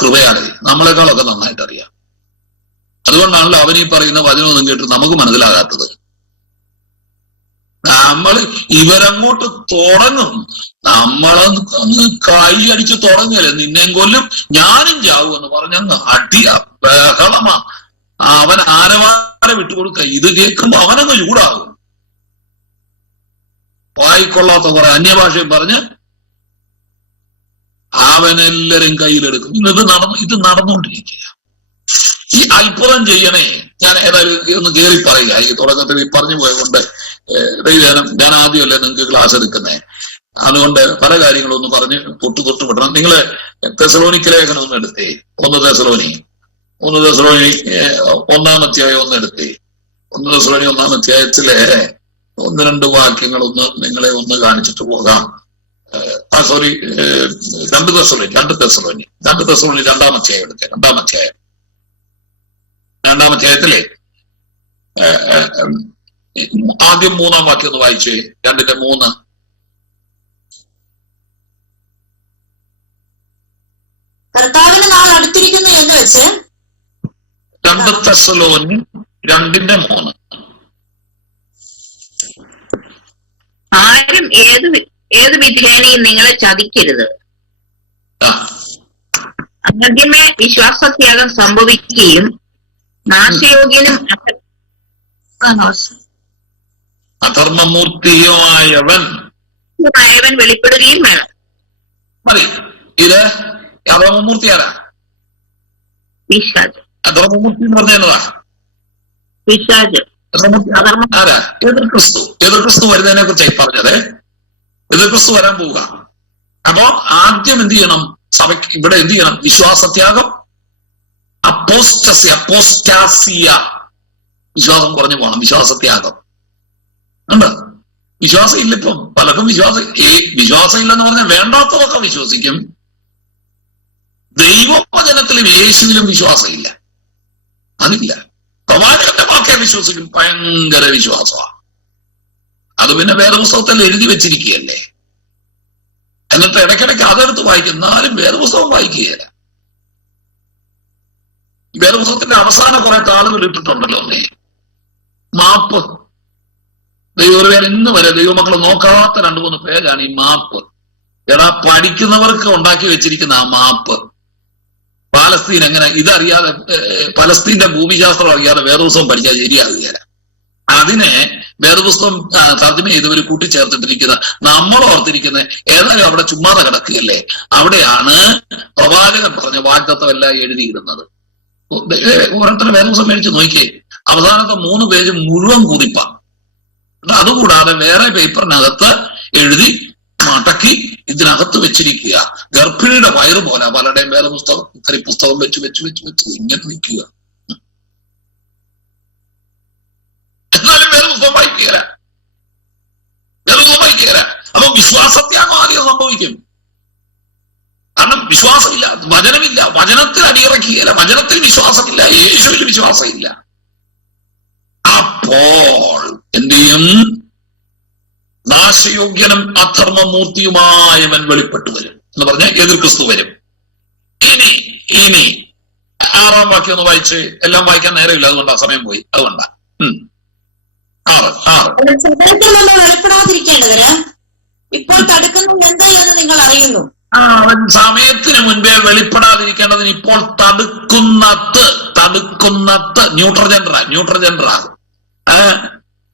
കൃപയാടെ നമ്മളെക്കാളൊക്കെ നന്നായിട്ട് അറിയാം. അതുകൊണ്ടാണല്ലോ അവനീ പറയുന്ന വചനമൊന്നും കേട്ട് നമുക്ക് മനസ്സിലാകാത്തത്. നമ്മൾ ഇവരങ്ങോട്ട് തുടങ്ങും, നമ്മളൊന്ന് കൈ അടിച്ച് തുടങ്ങിയല്ലേ നിന്നെയും കൊല്ലും ഞാനും ചാവും എന്ന് പറഞ്ഞങ്ങ് അടിയ ബഹളമാ. അവൻ ആരവാര വിട്ടുകൊടുക്ക. ഇത് കേൾക്കുമ്പോ അവനങ്ങ് ചൂടാകും. വായിക്കൊള്ളാത്ത കുറെ അന്യഭാഷയും പറഞ്ഞ് അവനെല്ലാരും കയ്യിലെടുക്കും. ഇത് നടന്നുകൊണ്ടിരിക്കുക. ഈ അത്ഭുതം ചെയ്യണേ. ഞാൻ ഏതായാലും ഒന്ന് കയറി പറയുക. ഈ തുടക്കത്തിൽ പറഞ്ഞു പോയതുകൊണ്ട് ഞാൻ ആദ്യമല്ലേ നിങ്ങൾക്ക് ക്ലാസ് എടുക്കുന്നേ. അതുകൊണ്ട് പല കാര്യങ്ങളൊന്നും പറഞ്ഞ് തൊട്ട് വിടണം. നിങ്ങള് തെസലോനിക്ക ലേഖനം ഒന്ന് എടുത്തേ. 1 തെസലോനി 1-ാം അധ്യായം ഒന്ന് എടുത്തേ. 1 തെസലോനി 1-ാം അധ്യായത്തിലെ 1-2 വാക്യങ്ങളൊന്ന് നിങ്ങളെ ഒന്ന് കാണിച്ചിട്ട് പോകാം. സോറി, 2 തെസ്സലോനി 2 അധ്യായം എടുക്കുക. 2 അധ്യായത്തിലെ ആദ്യം 3-ാം വാക്യം ഒന്ന് വായിച്ചേ. 2:3. കർത്താവിന്റെ നാൾ അടുത്തിരിക്കുന്നു എന്ന് വെച്ച് 2 തെസ്സലോനി 2:3. ആരും ഏത് വിധേനയും നിങ്ങളെ ചതിക്കരുത്. ആദ്യമേ വിശ്വാസത്യാഗം സംഭവിക്കുകയും നാശയോഗ്യനും അധർമ്മമൂർത്തിയുമായവൻ വെളിപ്പെടുകയും വേണം. മതി. ഇത് അധർമ്മമൂർത്തി ആരാ? പിശാച്. അധർമ്മമൂർത്തി എന്ന് പറഞ്ഞാ പിശാച് ആരാ? എതിർക്രിസ്തു വരുന്നതിനെ കുറിച്ചായി പറഞ്ഞത്. എതിർക്രിസ്തു വരാൻ പോവുക. അപ്പോ ആദ്യം എന്ത് ചെയ്യണം? സഭയ്ക്ക് ഇവിടെ എന്ത് ചെയ്യണം? വിശ്വാസത്യാഗം, അപ്പോസ്റ്റാസിയ, വിശ്വാസം കുറഞ്ഞു പോകണം. വിശ്വാസത്യാഗം ഉണ്ട്. വിശ്വാസം ഇല്ല. ഇപ്പം പലർക്കും വിശ്വാസം ഇല്ലെന്ന് പറഞ്ഞാൽ വേണ്ടാത്തതൊക്കെ വിശ്വസിക്കും. ദൈവവചനത്തിലും യേശുവിലും വിശ്വാസം ഇല്ല. അതില്ല. പ്രവാചകന്റെ വാക്കേ വിശ്വസിക്കും. ഭയങ്കര വിശ്വാസമാണ്. അത് പിന്നെ വേദപുസ്തകത്തിൽ എഴുതി വെച്ചിരിക്കുകയല്ലേ. എന്നിട്ട് ഇടയ്ക്കിടയ്ക്ക് അതെടുത്ത് വായിക്കും. എന്നാലും വേദപുസ്തകം വായിക്കുകയില്ല. വേദപുസ്തകത്തിന്റെ അവസാന കുറെ താളുകൾ ഇട്ടിട്ടുണ്ടല്ലോ. മാപ്പ്. ദൈവം ഇന്ന് വരെ ദൈവമക്കൾ നോക്കാത്ത 2-3 പേജാണ് ഈ മാപ്പ്. പഠിക്കുന്നവർക്ക് ഉണ്ടാക്കി വെച്ചിരിക്കുന്ന ആ മാപ്പ്. പാലസ്തീൻ എങ്ങനെ ഇതറിയാതെ, പലസ്തീന്റെ ഭൂമിശാസ്ത്രം അറിയാതെ വേദപുസ്തകം പഠിക്കാൻ ശരിയാകുകയില്ല. അതിനെ വേദപുസ്തകം തർജ്ജമ ചെയ്തവർ കൂട്ടിച്ചേർത്തിട്ടിരിക്കുന്ന, നമ്മൾ ഓർത്തിരിക്കുന്ന ഏതായാലും അവിടെ ചുമ്മാതെ കിടക്കുകയല്ലേ. അവിടെയാണ് പ്രവാചകൻ പറഞ്ഞ വാഗ്ദത്തം എല്ലാം എഴുതിയിരുന്നത്. ഓരോരുത്തരും വേദപുസ്തകം മേടിച്ച് നോക്കിയേ. അവസാനത്തെ 3 പേജ് മുഴുവൻ കുറിപ്പ. അതുകൂടാതെ വേറെ പേപ്പറിനകത്ത് എഴുതി മടക്കി ഇതിനകത്ത് വെച്ചിരിക്കുക. ഗർഭിണിയുടെ വയറ് പോലെ പലരുടെയും വേറെ പുസ്തകം വെച്ച് ഇങ്ങനെ നിൽക്കുക. എന്നാലും വേറെ പുസ്തകം വായിക്കുകയില്ല. അപ്പൊ വിശ്വാസത്യാഗം ആദ്യം സംഭവിക്കും. കാരണം വിശ്വാസമില്ല, വചനമില്ല. വചനത്തിൽ അടിയിറക്കുകയില്ല. വചനത്തിൽ വിശ്വാസമില്ല. യേശുവിൽ വിശ്വാസമില്ല. അപ്പോൾ എന്ത് ചെയ്യും? നാശയോഗ്യനും അധർമ്മമൂർത്തിയുമായവൻ വെളിപ്പെട്ടു വരും എന്ന് പറഞ്ഞാൽ എതിർക്രിസ്തു വരും. ഇനി 6-ാം വാക്യം ഒന്ന് വായിച്ച്. എല്ലാം വായിക്കാൻ നേരമില്ല, അതുകൊണ്ടാ സമയം പോയി. അതുകൊണ്ടാ 6 വെളിപ്പെടാതിരിക്കേണ്ടതിന് ഇപ്പോൾ തടുക്കുന്നത് എന്തായെന്ന് നിങ്ങൾ അറിയുന്നു. അവൻ സമയത്തിന് മുൻപേ വെളിപ്പെടാതിരിക്കേണ്ടതിന് ഇപ്പോൾ തടുക്കുന്നത് ന്യൂട്രജെൻഡറാ.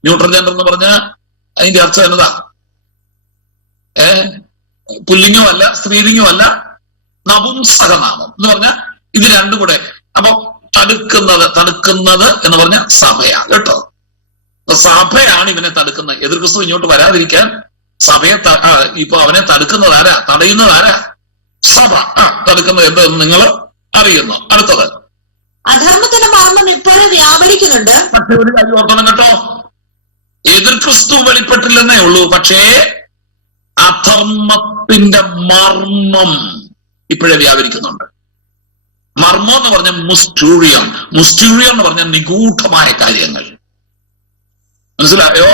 ന്യൂട്രജെൻഡർ എന്ന് പറഞ്ഞാൽ അതിന്റെ അർത്ഥം എന്നതാ? പുല്ലിംഗമല്ല, സ്ത്രീലിംഗമല്ല, നപുംസകനാമം എന്ന് പറഞ്ഞാൽ ഇത് രണ്ടും കൂടെ. അപ്പൊ തടുക്കുന്നത് എന്ന് പറഞ്ഞ സഭയാ കേട്ടോ. സഭയാണ് ഇവനെ തടുക്കുന്നത്. എതിർക്രിസ്തു ഇങ്ങോട്ട് വരാതിരിക്കാൻ സഭയെ ഇപ്പൊ അവനെ തടുക്കുന്നത് ആരാ? തടയുന്നത് ആരാ? സഭ. തടുക്കുന്നത് എന്തെന്ന് നിങ്ങൾ അറിയുന്നു. അടുത്തത് അധർമ്മത്തിന്റെ മർമ്മം ഇപ്പോഴും വ്യാപരിക്കുന്നുണ്ട്. പക്ഷെ ഒരു കാര്യം ഓർക്കണം കേട്ടോ, എതിർക്രിസ്തു വെളിപ്പെട്ടില്ലെന്നേ ഉള്ളൂ. പക്ഷേ അധർമ്മത്തിന്റെ മർമ്മം ഇപ്പോഴേ വ്യാപരിക്കുന്നുണ്ട്. മർമ്മം എന്ന് പറഞ്ഞ മുസ്റ്റൂറിയം എന്ന് പറഞ്ഞ നിഗൂഢമായ കാര്യങ്ങൾ. മനസ്സിലായോ?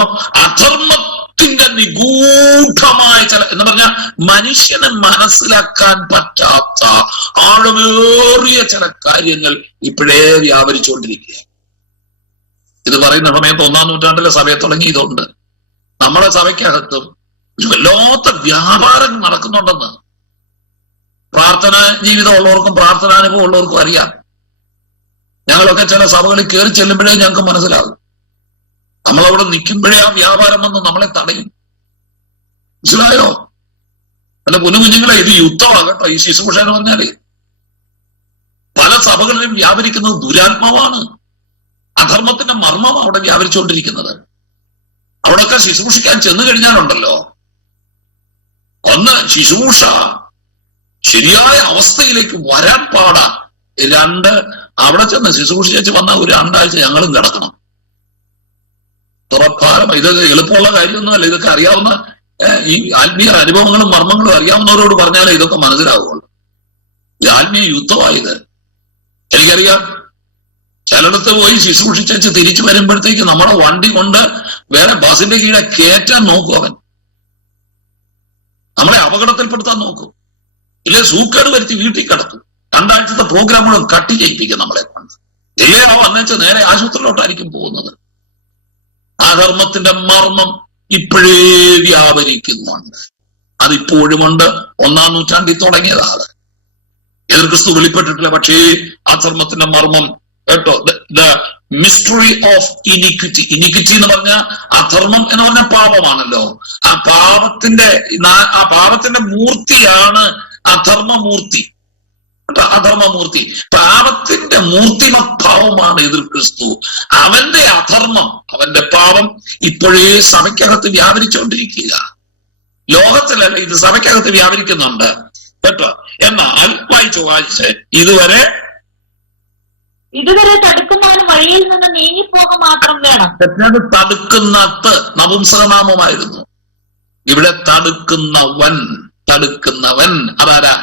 അധർമ്മത്തിന്റെ നിഗൂഢമായ എന്ന് പറഞ്ഞാൽ മനുഷ്യനെ മനസ്സിലാക്കാൻ പറ്റാത്ത ആഴമേറിയ ചില കാര്യങ്ങൾ ഇപ്പോഴേ വ്യാപരിച്ചുകൊണ്ടിരിക്കുക. ഇത് പറയുന്ന സമയത്ത് 1-ാം നൂറ്റാണ്ടിലെ സഭയെ തുടങ്ങിയതുണ്ട്. നമ്മുടെ സഭയ്ക്കകത്തും ഒരു വല്ലാത്ത വ്യാപാരം നടക്കുന്നുണ്ടെന്ന് പ്രാർത്ഥന ജീവിതം ഉള്ളവർക്കും പ്രാർത്ഥനാനുഭവം ഉള്ളവർക്കും അറിയാം. ഞങ്ങളൊക്കെ ചില സഭകളിൽ കയറി ചെല്ലുമ്പോഴേ ഞങ്ങൾക്ക് മനസ്സിലാകും. നമ്മളവിടെ നിൽക്കുമ്പോഴേ ആ വ്യാപാരം വന്ന് നമ്മളെ തടയും. മനസ്സിലായോ? അല്ല കുഞ്ഞുങ്ങളെ, ഇത് യുദ്ധമാകട്ടോ. ഈ ശുശ്രൂഷ എന്ന് പറഞ്ഞാല് പല സഭകളിലും വ്യാപരിക്കുന്നത് ദുരാത്മാവാണ്. അധർമ്മത്തിന്റെ മർമ്മം അവിടെ വ്യാപരിച്ചുകൊണ്ടിരിക്കുന്നത്. അവിടെയൊക്കെ ശുശ്രൂഷിക്കാൻ ചെന്നു കഴിഞ്ഞാലുണ്ടല്ലോ, ഒന്ന് ശുശ്രൂഷ ശരിയായ അവസ്ഥയിലേക്ക് വരാൻ പാടാ. 2 അവിടെ ചെന്ന് ശുശ്രൂഷിച്ച് വന്ന ഒരു 2 ആഴ്ച ഞങ്ങളും കിടക്കണം. തുറപ്പാരം. ഇത് എളുപ്പമുള്ള കാര്യമൊന്നുമല്ല. ഇതൊക്കെ അറിയാവുന്ന ഈ ആത്മീയ അനുഭവങ്ങളും മർമ്മങ്ങളും അറിയാവുന്നവരോട് പറഞ്ഞാലേ ഇതൊക്കെ മനസ്സിലാവുള്ളൂ. ഈ ആത്മീയ യുദ്ധമായത് എനിക്കറിയാം. ചിലയിടത്ത് പോയി ശുശ്രൂഷിച്ചു തിരിച്ചു വരുമ്പോഴത്തേക്ക് നമ്മളെ വണ്ടി കൊണ്ട് വേറെ ബസിന്റെ കീഴെ കയറ്റാൻ നോക്കും അവൻ, നമ്മളെ അപകടത്തിൽപ്പെടുത്താൻ നോക്കും, ഇല്ലേ സൂക്കേട് വരുത്തി വീട്ടിൽ കിടത്തും. 2 ആഴ്ചത്തെ പ്രോഗ്രാമുകളും കട്ട് ചെയ്യിപ്പിക്കും നമ്മളെ കൊണ്ട്. ഇല്ലേ വന്നേച്ച് നേരെ ആശുപത്രിയിലോട്ടായിരിക്കും പോകുന്നത്. അധർമ്മത്തിന്റെ മർമ്മം ഇപ്പോഴേ വ്യാപരിക്കുന്നുണ്ട്. അതിപ്പോഴുമുണ്ട്. 1-ാം നൂറ്റാണ്ടിൽ തുടങ്ങിയതാണ്. എതിർ ക്രിസ്തു വെളിപ്പെട്ടിട്ടില്ല, പക്ഷേ അധർമ്മത്തിന്റെ മർമ്മം കേട്ടോ. The mystery of iniquity. Iniquity എന്ന് പറഞ്ഞാൽ അധർമ്മം എന്ന് പറഞ്ഞ പാപമാണല്ലോ. ആ പാപത്തിന്റെ മൂർത്തിയാണ് അധർമ്മമൂർത്തി. അധർമ്മമൂർത്തി, പാപത്തിന്റെ മൂർത്തിമത്ഭാവമാണ് എതിർ ക്രിസ്തു. അവന്റെ അധർമ്മം, അവന്റെ പാപം ഇപ്പോഴേ സഭയ്ക്കകത്ത് വ്യാപരിച്ചുകൊണ്ടിരിക്കുക. ലോകത്തിലല്ല, ഇത് സഭയ്ക്കകത്ത് വ്യാപരിക്കുന്നുണ്ട് കേട്ടോ. എന്നാൽ വായിച്ച് ഇതുവരെ തടുക്കുന്നവന് വഴിയിൽ നിന്ന് നീങ്ങിപ്പോക മാത്രം വേണം. തടുക്കുന്നത്ത് നപുംസകനാമമായിരുന്നു. ഇവിടെ തടുക്കുന്നവൻ അതാരാ?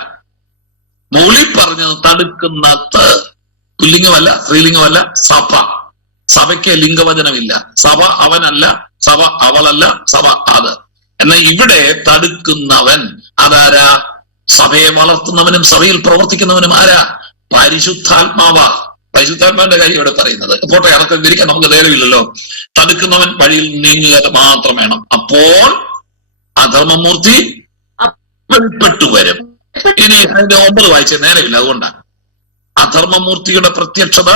മുകളിൽ പറഞ്ഞത് തടുക്കുന്നത് പുല്ലിംഗമല്ല, സ്ത്രീലിംഗമല്ല, സഭ. സഭയ്ക്ക് ലിംഗവചനമില്ല. സഭ അവനല്ല, സഭ അവളല്ല, സഭ അത്. എന്നാൽ ഇവിടെ തടുക്കുന്നവൻ അതാരാ? സഭയെ വളർത്തുന്നവനും സഭയിൽ പ്രവർത്തിക്കുന്നവനും ആരാ? പരിശുദ്ധാത്മാവ. പരിശുദ്ധാത്മാവിന്റെ കാര്യം ഇവിടെ പറയുന്നത്. പോട്ടെ, അതൊക്കെ വിവരിക്കാൻ നമുക്ക് നേരമില്ലല്ലോ. തടുക്കുന്നവൻ വഴിയിൽ നീങ്ങുക മാത്രം വേണം. അപ്പോൾ അധർമ്മമൂർത്തി വെളിപ്പെട്ടു വരും. ഇനി അതിന്റെ 9 വായിച്ച നേരമില്ല, അതുകൊണ്ടാണ്. അധർമ്മമൂർത്തിയുടെ പ്രത്യക്ഷത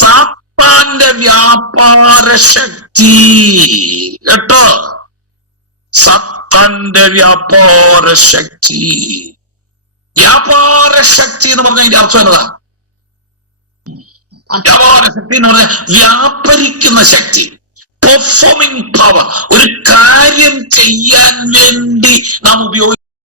സാത്താന്റെ വ്യാപാര ശക്തി കേട്ടോ. സാത്താന്റെ വ്യാപാര ശക്തി. വ്യാപാര ശക്തി എന്ന് പറഞ്ഞാൽ ഇതിന്റെ അർത്ഥം എന്നതാ? വ്യാപാര ശക്തി എന്ന് പറഞ്ഞാൽ വ്യാപരിക്കുന്ന ശക്തി, പെർഫോമിംഗ് പവർ. ഒരു കാര്യം ചെയ്യാൻ വേണ്ടി നാം